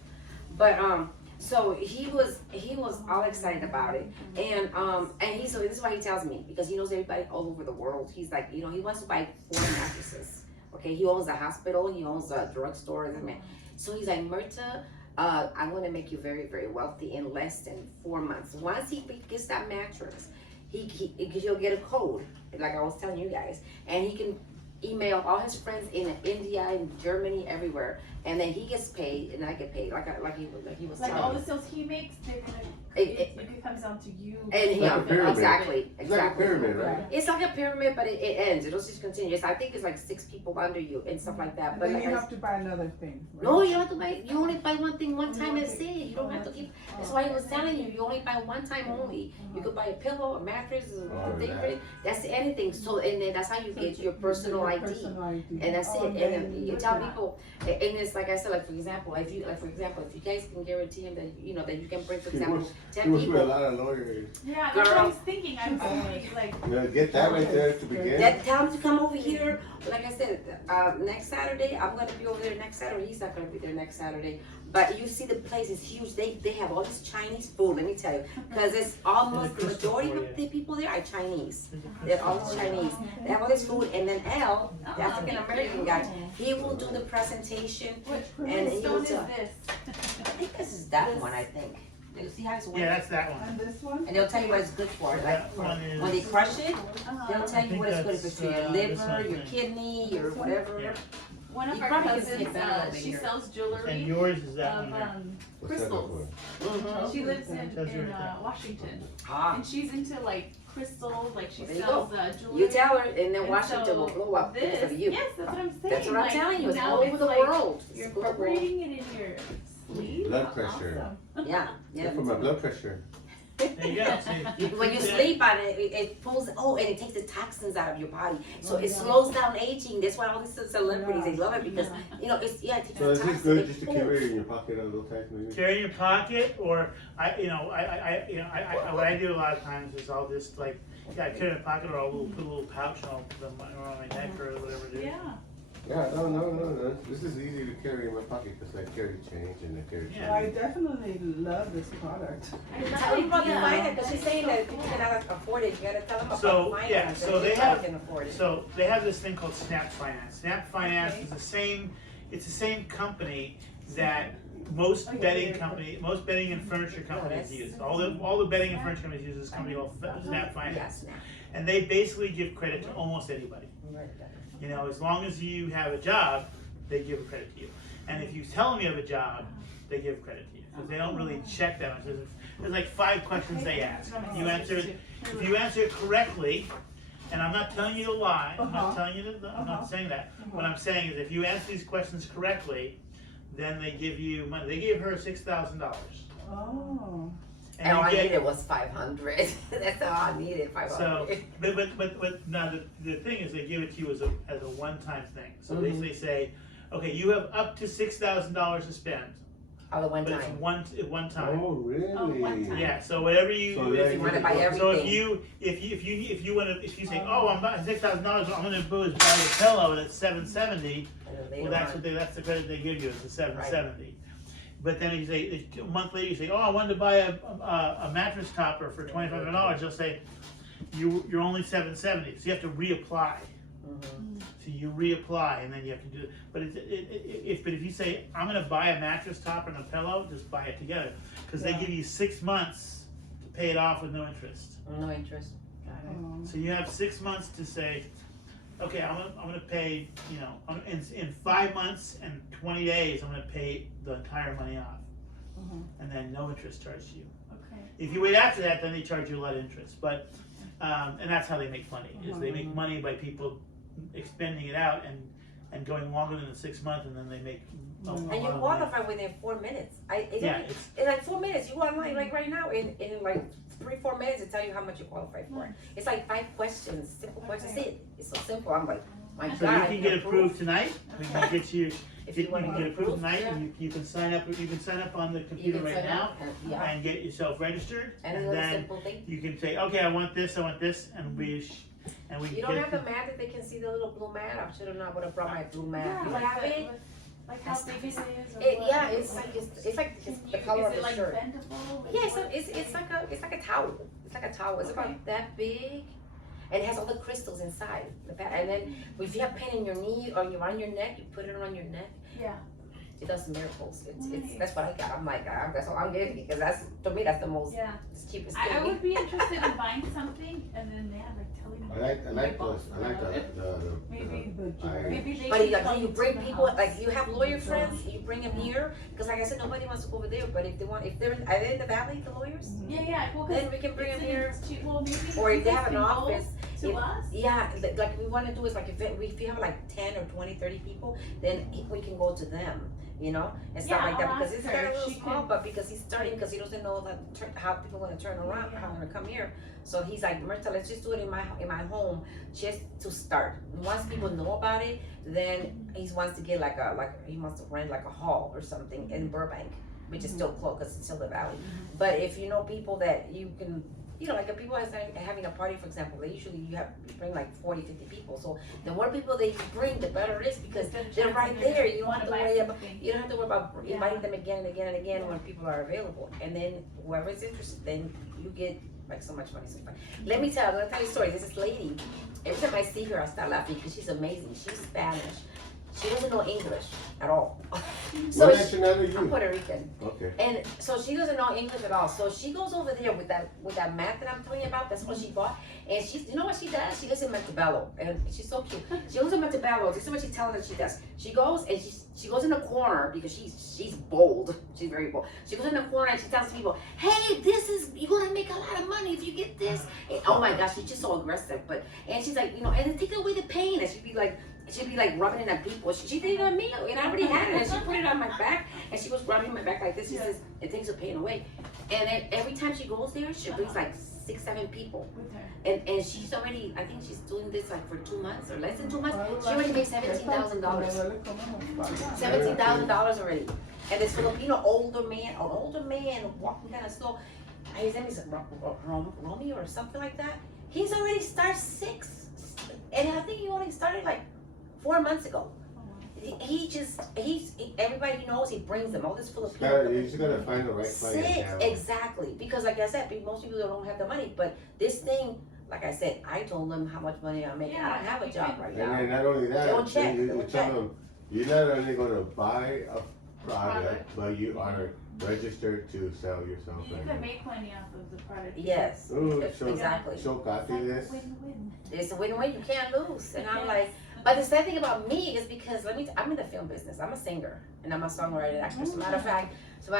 But so he was all excited about it, and so this is why he tells me, because he knows everybody all over the world. He's like, he wants to buy 4 mattresses. Okay, he owns a hospital, he owns a drugstore, so he's like, Myrta, I want to make you very, very wealthy in less than 4 months. Once he gets that mattress, he'll get a code, like I was telling you guys, and he can email all his friends in India and Germany, everywhere, and then he gets paid and I get paid, like he was Like all telling the me. sales he makes, they're gonna, It- it comes down to you. And like a him, pyramid. exactly. It's like a pyramid, right? It's like a pyramid, but it ends. It'll just continue. I think it's like 6 people under you and stuff like that. And But then like you have to buy another thing. Right? no, you have to buy. You only buy one thing one time and that's it. You don't have to keep. Oh, That's why he was telling you. You only buy one time only. You could buy a pillow, a mattress, a thing for it. That's anything. So and then that's how you get your personal ID. Personal ID. And that's Oh, it. And then you tell people, and it's like I said, like for example, if you guys can guarantee him that that you can bring, for example, 10 He was with a people. lot of lawyers. Yeah, that's what I Girl. was thinking. I'm like, Get that right there to begin. Tell him to come over here. Like I said, next Saturday, I'm gonna be over there next Saturday. He's not gonna be there next Saturday. But you see the place is huge. They have all this Chinese food, let me tell you. Because it's almost, the majority of the people there are Chinese. They're all Chinese. They have all this food, and then Al, the African American guy, he will do the presentation. And what he stone will is tell, this? I think this is that one, I think. You see how it's Yeah, that's that one. And this one? and they'll tell you what it's good for. Like That one is. when they crush it, Uh-huh. they'll tell you what it's good for your this liver, one. your kidney, your whatever. Yeah. One of You our probably can cousins, skip that over she here. sells And jewelry yours is that of one there. What's that crystals. one? Mhm. She lives in Tells you right there. Washington, Ah, and she's into like crystals, like she There you sells jewelry. you tell her, and then And Washington so will blow up because This, of you. yes, that's what I'm saying. That's what I'm like, telling you. It's now all over it's the like world. You're It's global. incorporating it in your sleep. Blood pressure. Awesome. Yeah, Yeah, yeah. for my blood pressure. There you go. See, When you Yeah. sleep on it, it pulls. Oh, and it takes the toxins out of your body, so Oh, it yeah. slows down aging. That's why all these celebrities they love it because it takes So the is this toxins. good just to carry it in your pocket all those times maybe? Carry in your pocket, or what I do a lot of times is I'll just like, I carry in my pocket, or I'll put a little pouch and I'll put them around my neck or whatever it is. Yeah. Yeah, no. This is easy to carry in my pocket because I carry change and I carry Yeah. Well, I definitely love this product. Tell them about the Yeah. finance because she's saying that people cannot afford it. You gotta tell them about So, the finance. yeah, and so they people have- can afford it. So they have this thing called Snap Finance. Snap Finance Okay. is it's the same company that most Okay, bedding very company, most bedding and furniture companies that's- use. All the bedding and furniture companies use this company called Snap Finance. Yes, now. And they basically give credit to almost anybody. As long as you have a job, they give a credit to you. And if you tell them you have a job, they give credit to you. Because they don't really check that much. There's like 5 questions they ask. If you answer it correctly, and I'm not telling you to lie, I'm not telling you to, I'm not saying that. What I'm saying is if you answer these questions correctly, then they give you money. They gave her $6,000. Oh. And all I needed was 500. That's all I needed, 500. So, but now the thing is they give it to you as a one-time thing. So they say, okay, you have up to $6,000 to spend. Oh, the one but it's time. one time. Oh, really? Oh, one time. Yeah, so whatever you, So if they you wanna buy so everything. if you say, oh, I'm buying $6,000, I'm gonna buy the pillow and it's $770. And then Well, later that's on- that's the credit they give you is the $770. But then if you say a month later, you say, oh, I wanted to buy a mattress topper for $2,500. They'll say you're only $770, so you have to reapply. Mhm. So you reapply and then you have to do it. But if you say I'm gonna buy a mattress topper and a pillow, just buy it together because they Yeah. give you 6 months to pay it off with no interest. No interest. Got it. So you have 6 months to say, okay, I'm gonna pay, in 5 months and 20 days, I'm gonna pay the entire money off, and then no interest charged to you. Okay. If you wait after that, then they charge you a lot of interest. But and that's how they make money. Is they make money by people expending it out and going longer than the 6 months, and then they make. A And you lot of money. qualify within 4 minutes. Yeah, In like 4 minutes, you go online like right now. In like 3-4 minutes, it tell you how much you qualify for. It's like 5 questions, simple questions. Okay. It's so simple. I'm like, my So God. you can get approved tonight. We can get you. If You you want can to get get approved approved, tonight, yeah. and you can sign up. You can sign up on the You computer can right sign now up, yeah. and get yourself registered, And and another then simple thing. you can say, okay, I want this, and we You don't have the mat that they can see the little blue mat? I should have known. I would have brought my blue mat. Yeah, You like have the- it? Like how big it is? Or Yeah, what? it's like Can the you- color is of it the like shirt. bendable? Yeah, it's like a towel. It's like a towel. It's Okay. about that big, and it has all the crystals inside. And then if you have pain in your knee or you're on your neck, you put it on your neck. Yeah. It does miracles. It's Nice. that's what I got. I'm like, that's what I'm getting because that's to me that's the most Yeah. cheapest I thing. would be interested in buying something and then yeah, like telling me. I like those. I like the Maybe the I- Maybe they But can you, come you to bring the people house. like you have lawyer friends, you bring them here because like I said, nobody wants to go over there. But if they're are they in the valley, the lawyers? Yeah, well, Then we can bring them here. Well, maybe Or you if they guys have an can go office, to if- us. Yeah, like we want to do is like if you have like 10 or 20, 30 people, then we can go to them, and stuff Yeah, like that I'll because ask it's her kind of a if little she small, can- but because he's starting because he doesn't know how people are going to turn around, Yeah. how they're going to come here. So he's like, Marta, let's just do it in my home just to start. Once people know about it, then he wants to get he wants to rent like a hall or something in Burbank, which is still close because it's still the valley. But if you know people that you can. Like if people are having a party, for example, they usually you bring like 40, 50 people. So the more people that you bring, the better it is because they're right there. You don't have to worry about Yeah. inviting them again and again and again when people are available. And then whoever is interested, then you get like so much money. So fun. I'm gonna tell you a story. There's this lady. Every time I see her, I start laughing because she's amazing. She's Spanish. She doesn't know English at all. So What nationality are I'm you? Puerto Rican. Okay. And so she doesn't know English at all. So she goes over there with that mat that I'm telling you about. That's what she bought. And you know what she does? She goes in Montebello, and she's so cute. She goes in Montebello. This is what she's telling us she does. She goes and she goes in the corner because she's bold. She's very bold. She goes in the corner and she tells people, "Hey, you're gonna make a lot of money if you get this." And, oh my gosh, she's just so aggressive. And she's like, and then take away the pain. And she'd be like rubbing it on people. She did it on me, and I already had it. And she put it on my back, and she was rubbing my back like this. She says, "It takes the pain away." And then every time she goes there, she brings like 6, 7 people. With her. And she's already, I think she's doing this like for 2 months or less than 2 months. She already makes $17,000. $17,000 already. And this Filipino older man walking kind of slow. His name is Romy or something like that. He's already started 6. And I think he only started like 4 months ago. Everybody he knows, he brings them. All this Filipino. You just gotta find the right client. Exactly. Because like I said, most people don't have the money. But this thing, like I said, I told them how much money I'm making. I don't have a job right And now. then not only that, Don't check, you don't tell check. them, you're not only gonna buy a product, but you are registered to sell yourself. You can make money off of the product. Yes. Ooh, Exactly. So copy this. Win-win. It's a win-win. You can't lose. And I'm like, but the sad thing about me is because I'm in the film business. I'm a singer and I'm a songwriter actress. As a matter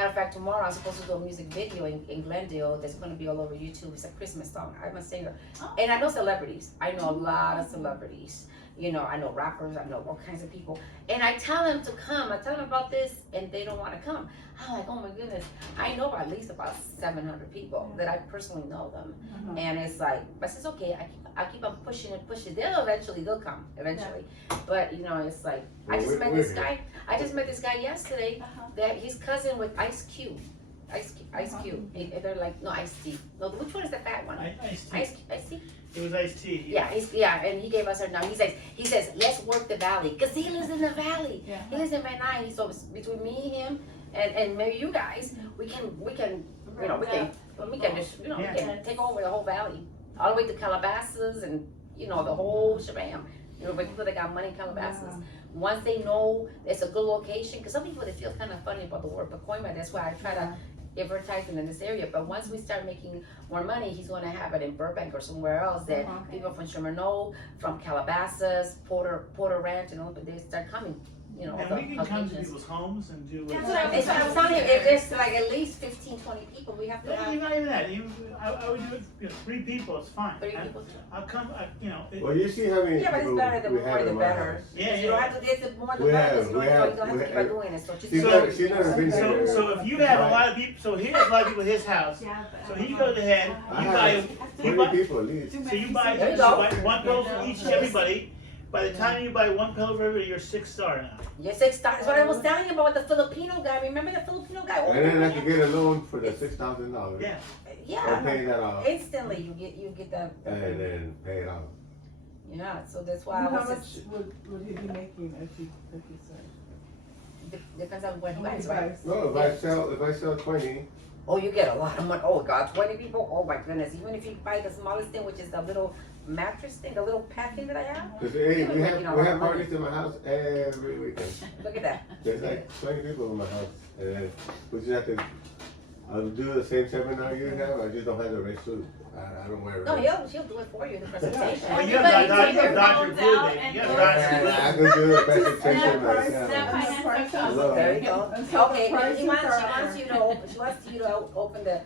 of fact, tomorrow I'm supposed to do a music video in Glendale that's going to be all over YouTube. It's a Christmas song. I'm a singer, and I know celebrities. I know a lot of celebrities. I know rappers. I know all kinds of people. And I tell them to come. I tell them about this, and they don't want to come. I'm like, oh my goodness. I know at least about 700 people that I personally know them. And it's like, but it's okay. I keep on pushing and pushing. They'll come eventually. But it's like, I just met this guy guy yesterday Uh-huh. that his cousin with Ice Cube. Ice Cube. They're like, no, Ice Tea. No, which one is the fat one? Iced tea. Ice Tea? It was iced tea. Yeah, and he gave us her number. He says, let's work the valley. Cause he lives in the valley. Yeah. He lives in Van Nuys. So it's between me, him, and maybe you guys, we can, you know, we can just, you know, Yeah. we can take over the whole valley. All the way to Calabasas and, you know, the whole shebang. You know, but people that got money in Calabasas. Once they know it's a good location, because some people, they feel kind of funny about the word Pacoima. That's why I try to advertise it in this area. But once we start making more money, he's going to have it in Burbank or somewhere else that people from Sherman, from Calabasas, Porter Ranch, and all, but they start coming. You know, And the we can come to locations. people's homes and do. That's what- what I'm telling you, if there's like at least 15, 20 people, we have to No, have not even that. I would do it. 3 people. It's fine. 3 people. I'll come. You know. Well, you see how many Yeah, but it's people better the we more have the in my better. house. Yeah, You don't have to get the more the We better, have- because you we don't have- have to keep on doing it. So just She's never been here. So if you have a lot of people, so he has a lot of people at his house. So he goes ahead. I You have buy. 20 people at least. So you buy, There you go. one pill for each everybody. By the time you buy 1 pill for everybody, you're 6-star now. Yes, that's what I was telling you about the Filipino guy. Remember the Filipino guy? And then I can get a loan for the $6,000. Yeah. Or Yeah, pay that off. instantly you get that. And then pay it off. Yeah, so that's why How I was much just, would he be making if he said? depends on what he How many buys, right? buys? No, if I sell 20, Oh, you get a lot of money. Oh God, 20 people. Oh my goodness. Even if you buy the smallest thing, which is the little mattress thing, the little pad thing that I have. because hey, we have money. parties in my house every weekend. Look at that. There's like 20 people in my house, and then we just have to. I'll do the same seminar you have. I just don't have the red suit. I don't wear No, red. he'll do it for you, the presentation. Well, Everybody you have take their Dr. phones Blue out Day. and You have go- Dr. I could do a presentation like Snap that. finance Snap account. There you go. And so the Okay, now prices she wants are- you to open the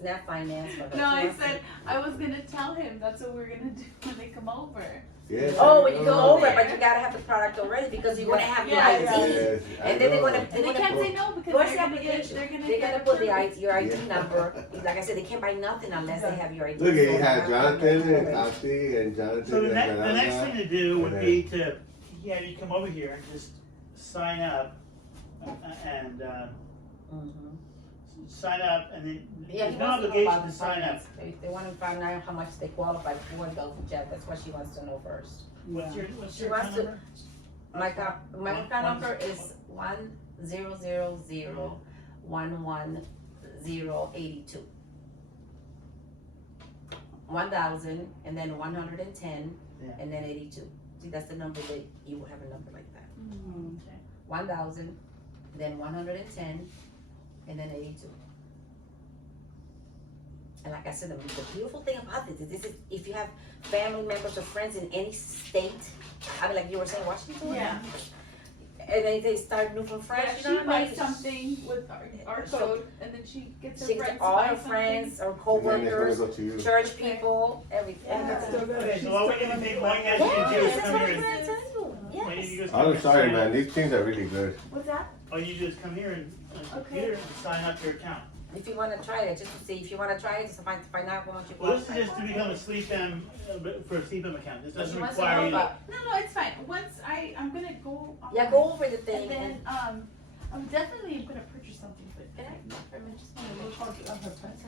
SNAP finance for her. No, She I wants to- said I was gonna tell him that's what we're gonna do when they come over. Yes, Oh, I when you go know. over, but you gotta have the product already because you're gonna have your Yeah, ID. Yes, I And then they're know. gonna, And they they're can't gonna, say no because where's they're the gonna get, application? they're gonna They're get gonna put the approved. ID, your ID Yeah. number. Like I said, they can't buy nothing unless they have your ID. Look, you had So, Jonathan and Tati and Jonathan. So the and next Fernanda. thing to do would be to have you come over here and just sign up and Mhm. sign up and then Yeah, there's he no wants to know obligation about to the sign up. finance. They want to find out how much they qualify for, they'll check. That's what she wants to know first. What's your She account wants to- number? My account number is 100011082. 1,000 and then 110 Yeah. and then 82. See, that's the number that you will have a number like that. Mm. 1,000, then 110 and then 82. And like I said, the beautiful thing about this is if you have family members or friends in any state, I mean, like you were saying, Washington, Yeah. and then they start new from Yeah, fresh, she you know what I buys mean? something with our code and then she gets her She friends gets to all buy her something. friends or And then co-workers, it's gonna go to you. church people, everything. Yeah, that's still good. Okay, She's so all we still need to gonna do, be all you guys like- need to do Yes, is that's come what I'm here and trying to tell you. all you Yes. do is come I'm here sorry, and sign man. up. These things are really good. What's that? All you do is come here and on the computer and sign up your account. If you wanna try it, just to see, if you wanna try it, just to find out how much you Well, this is qualify just to for. become a SleepM, for a SleepM account. This She doesn't wants to require know you to. about- No, it's fine. Once I'm gonna go. Yeah, go over the thing And then and, I'm definitely gonna purchase something, but I just wanna look on Of her friends.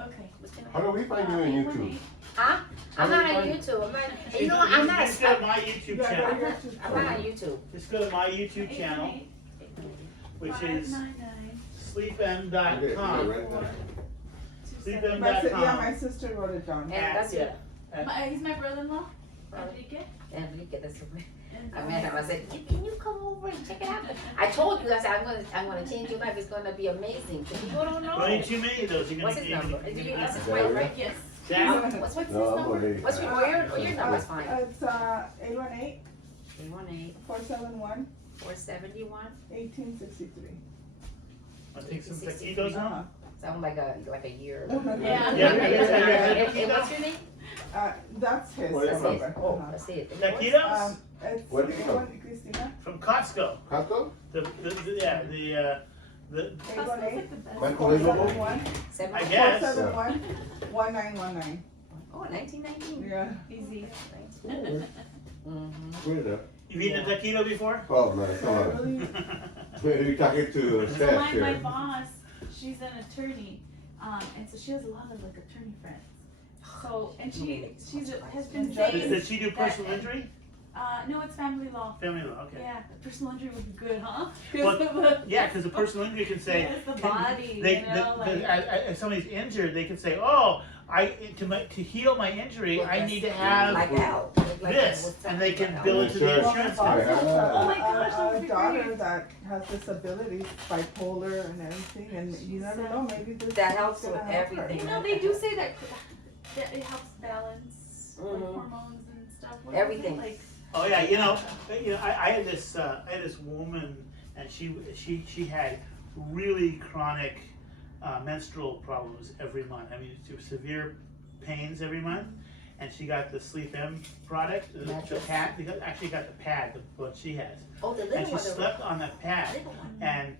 Okay. How do we find you on YouTube? huh? I'm not on How do we YouTube, I'm not, You you know, I'm not, just go to my YouTube Yeah, channel. go to- I'm not on YouTube. Just go to my YouTube channel, which is 599 sleepm.com. Right there. Sleepm.com. My yeah, my sister wrote it down. And that's it. He's my brother-in-law, Enrique. Enrique, that's it. And, I met him, I said, can you come over and check it out? I told you, I said, I'm gonna change your life, it's gonna be amazing, so people don't Don't need know. too many of those. You're What's gonna his get. number? Do you, that's his Yeah. wife, right? Yes. Jack? What's his No, I'm number? already. What's your number's fine. It's 818 318 471 471. 1863. I'll take some taquitos Uh-huh. now. Sound like a year. Yeah. Yeah. And what's your name? That's his. What is That's it? it. number. Oh, Uh-huh. that's it. Taquitos? It's Where did you go? Christina. From Costco. Costco? The 818 Microwavable? 7 I guess. 471 1919. Oh, 1919. Yeah. Easy. Mm-hmm. Good enough. You've eaten a taquito before? Oh man, come on. Really? You're talking to So Steph my here. boss, she's an attorney, and so she has a lot of like attorney friends. So and has been saying Does she do personal injury? no, it's family law. Family law, okay. Yeah, personal injury would be good, huh? Well, yeah, because the personal injury can say, It's the body, they, you know, like. if somebody's injured, they can say, oh, to heal my injury, Well, I need to that's have like Al, like this, what's and that they can about bill Al? it to the insurance Well, company. Oh my gosh, that would a be daughter great. that has disabilities, bipolar and everything, and you never know, maybe this. That is helps gonna with help her. everything. You know, they do say that it helps balance like Mhm. hormones and stuff. What is it, Everything. like, Oh yeah, I had this woman, and she had really chronic menstrual problems every month. I mean, severe pains every month, and she got the SleepM product, the Mattress. pad. Actually got the pad, the what she has, Oh, the and little she one. slept on that pad, Little one. and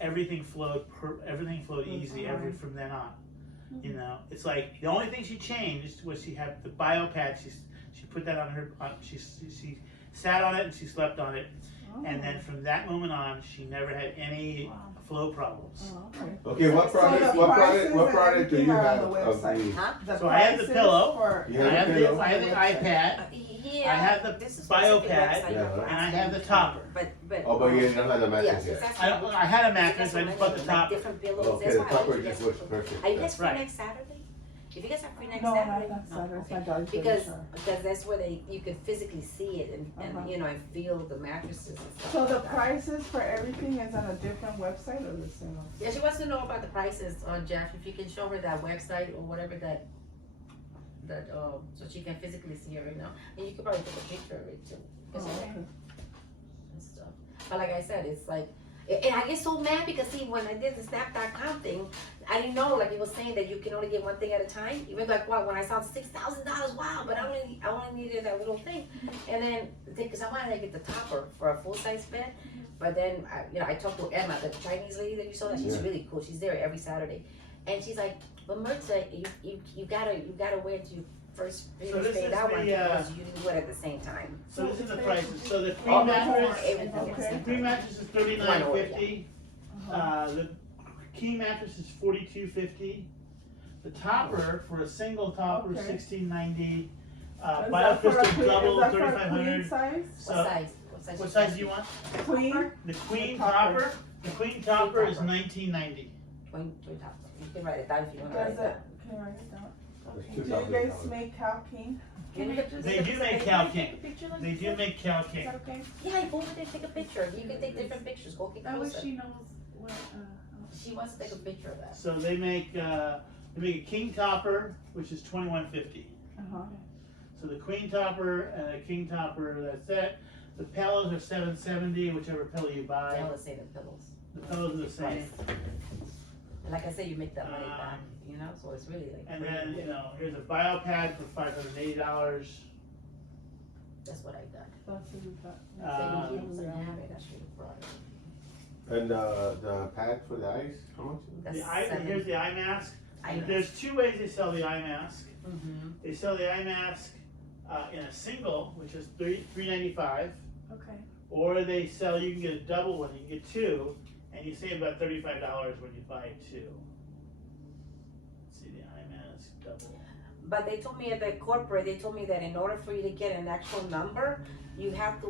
everything flowed easy from then on. You know, it's like the only thing she changed was she had the bio pad. She put that on her. She sat on it and she slept on it, and then from that moment on, she never had any flow problems. Oh, okay. Okay, what product? What product? What product do you have on the of website? the? Huh? So I have the prices pillow. for You I have have the the pillow? I have the iPad, Yeah. I have the this is bio specific pad, website Yeah. you're and I have the asking. topper. But. Oh, but you don't have the mattress Yes, yet. I had a mattress. I just bought the like topper. different pillows. Okay, That's the why I topper wish you just guys looks could- perfect. Are you guys free Right. next Saturday? If you guys are free next No, Saturday. not no, Saturday, it's okay. my daughter's Because birthday. that's where you can physically see it and Uh-huh. you know and feel the mattresses and stuff. So like the that. prices for everything is on a different website or the same one? Yeah, she wants to know about the prices, Jeff. If you can show her that website or whatever that so she can physically see it right now, and you could probably take a picture of it too. Oh, It's okay. and stuff. But like I said, it's like, and I get so mad because see, when I did the Snap.com thing, I didn't know, like it was saying that you can only get one thing at a time. Even like, wow, when I saw $6,000, wow, but I only needed that little thing. And then, because I wanted to get the topper for a full-size bed, but then, I talked to Emma, the Chinese lady that you saw, that she's Yeah. really cool. She's there every Saturday. And she's like, but Mirza, you gotta wait until you first So finish this paying is that one the, because you do it at the same time. So this is the prices. So the Oh, queen that's mattress, for Everything at the Okay. same the queen time. mattress is $39.50. Uh-huh. The king mattress is $42.50. The topper for a single topper is Okay. $16.90. Is Bio that for a crystal queen- double is that for a $3,500. queen size? So What size? what size do you want? Queen? The queen The topper. topper. The queen topper is topper. $19.90. Twin top. You can write it down if you want to write Does it it, down. can you write it down? There's Do you $2,000. guys make cow king? Can we just They take do a make picture? cow Take king. a picture like They this? do make cow Is king. that okay? Yeah, go over there and take a picture. You can take different pictures. Go get That way closer. she knows what, She wants to take a picture of that. So they make a king topper, which is $21.50. Uh-huh. So the queen topper and a king topper, that's it. The pillows are $7.70, whichever pillow you buy. Yeah, let's say the pillows. The pillows are the same. And like I said, you make that money back, so it's really like. And then, here's a bio pad for $580. That's what I got. That's what we got. So you doesn't have it, I should have brought it. And the pad for the ice, how much? That's Here's the eye mask. I know. There's two ways they sell the eye mask. Mm-hmm. They sell the eye mask in a single, which is $3.95, okay. or they sell, you can get a double one, you can get two, and you save about $35 when you buy two. Let's see the eye mask double. But they told me at the corporate, they told me that in order for you to get an actual number, you have to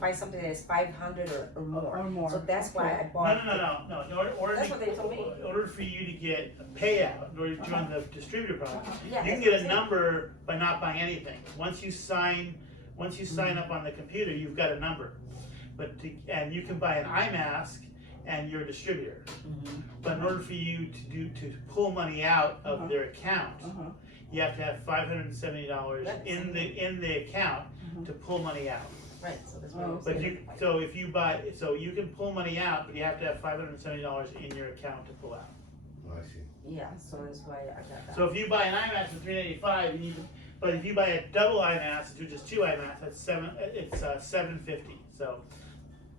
buy something that is 500 or more. Or more. So that's why I No, bought. no. In order That's what they told me. in order for you to get a payout, in order to join the distributor program, Yeah, you can that's get what a I'm saying. number by not buying anything. Once you sign up on the computer, you've got a number. And you can buy an eye mask and you're a distributor. Mhm. But in order for you to pull money out of their account, Uh-huh. you have to have $570 in the account to pull money out. Right, so that's what Oh, I'm But saying. you can pull money out, but you have to have $570 in your account to pull out. Oh, I see. Yeah, so that's why I got that. So if you buy an eye mask for $385, but if you buy a double eye mask, which is two eye masks, it's $750. So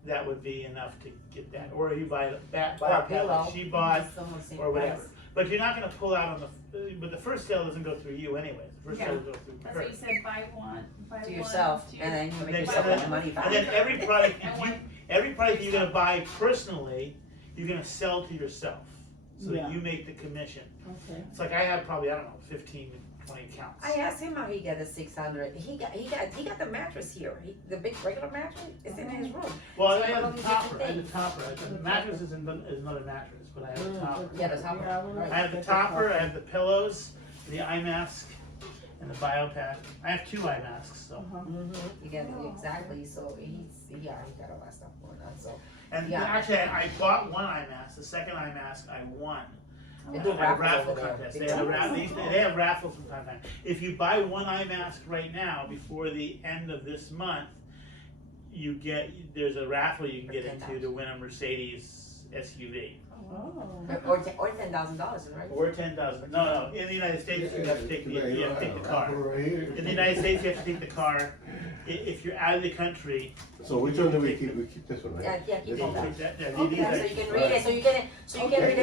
that would be enough to get that. Or if you buy a Buy a pad pillow. like she bought, It's almost the same or whatever. price. But you're not gonna pull out on but the first sale doesn't go through you anyways. The first Yeah. sale will go through That's what her. you said, buy one To yourself, to and then you And make then- yourself all the money back. And then every product, And one- every product you're gonna buy personally, you're gonna sell to yourself. So Yeah. that you make the commission. Okay. It's like I have probably, I don't know, 15 to 20 accounts. I asked him how he got the 600. He got the mattress here. The big regular mattress is in his room. Well, So I you have have the all these topper, I have the different topper. The mattress is another mattress, but I have the topper. Yeah, the topper. Yeah, I would like I have to the get the topper, I have the pillows, the eye mask, and the BioPack. I have 2 eye masks, so. Uh-huh. You got it, exactly. So he got all that stuff going on. So And Yeah. actually, I bought 1 eye mask. The second eye mask I won. they At do a raffles raffle over there. contest. They have raffles from time to time. If you buy 1 eye mask right now, before the end of this month, there's a raffle you can get into to win a Mercedes SUV. Oh. Or $10,000, right? Or 10,000. No, in the United States, you have to take the car. Right here. In the United States, you have to take the car. If you're out of the country, So which one do we keep? We keep this one, right? Yeah, keep This all one? that. these Okay, are- so you can read it. So you can read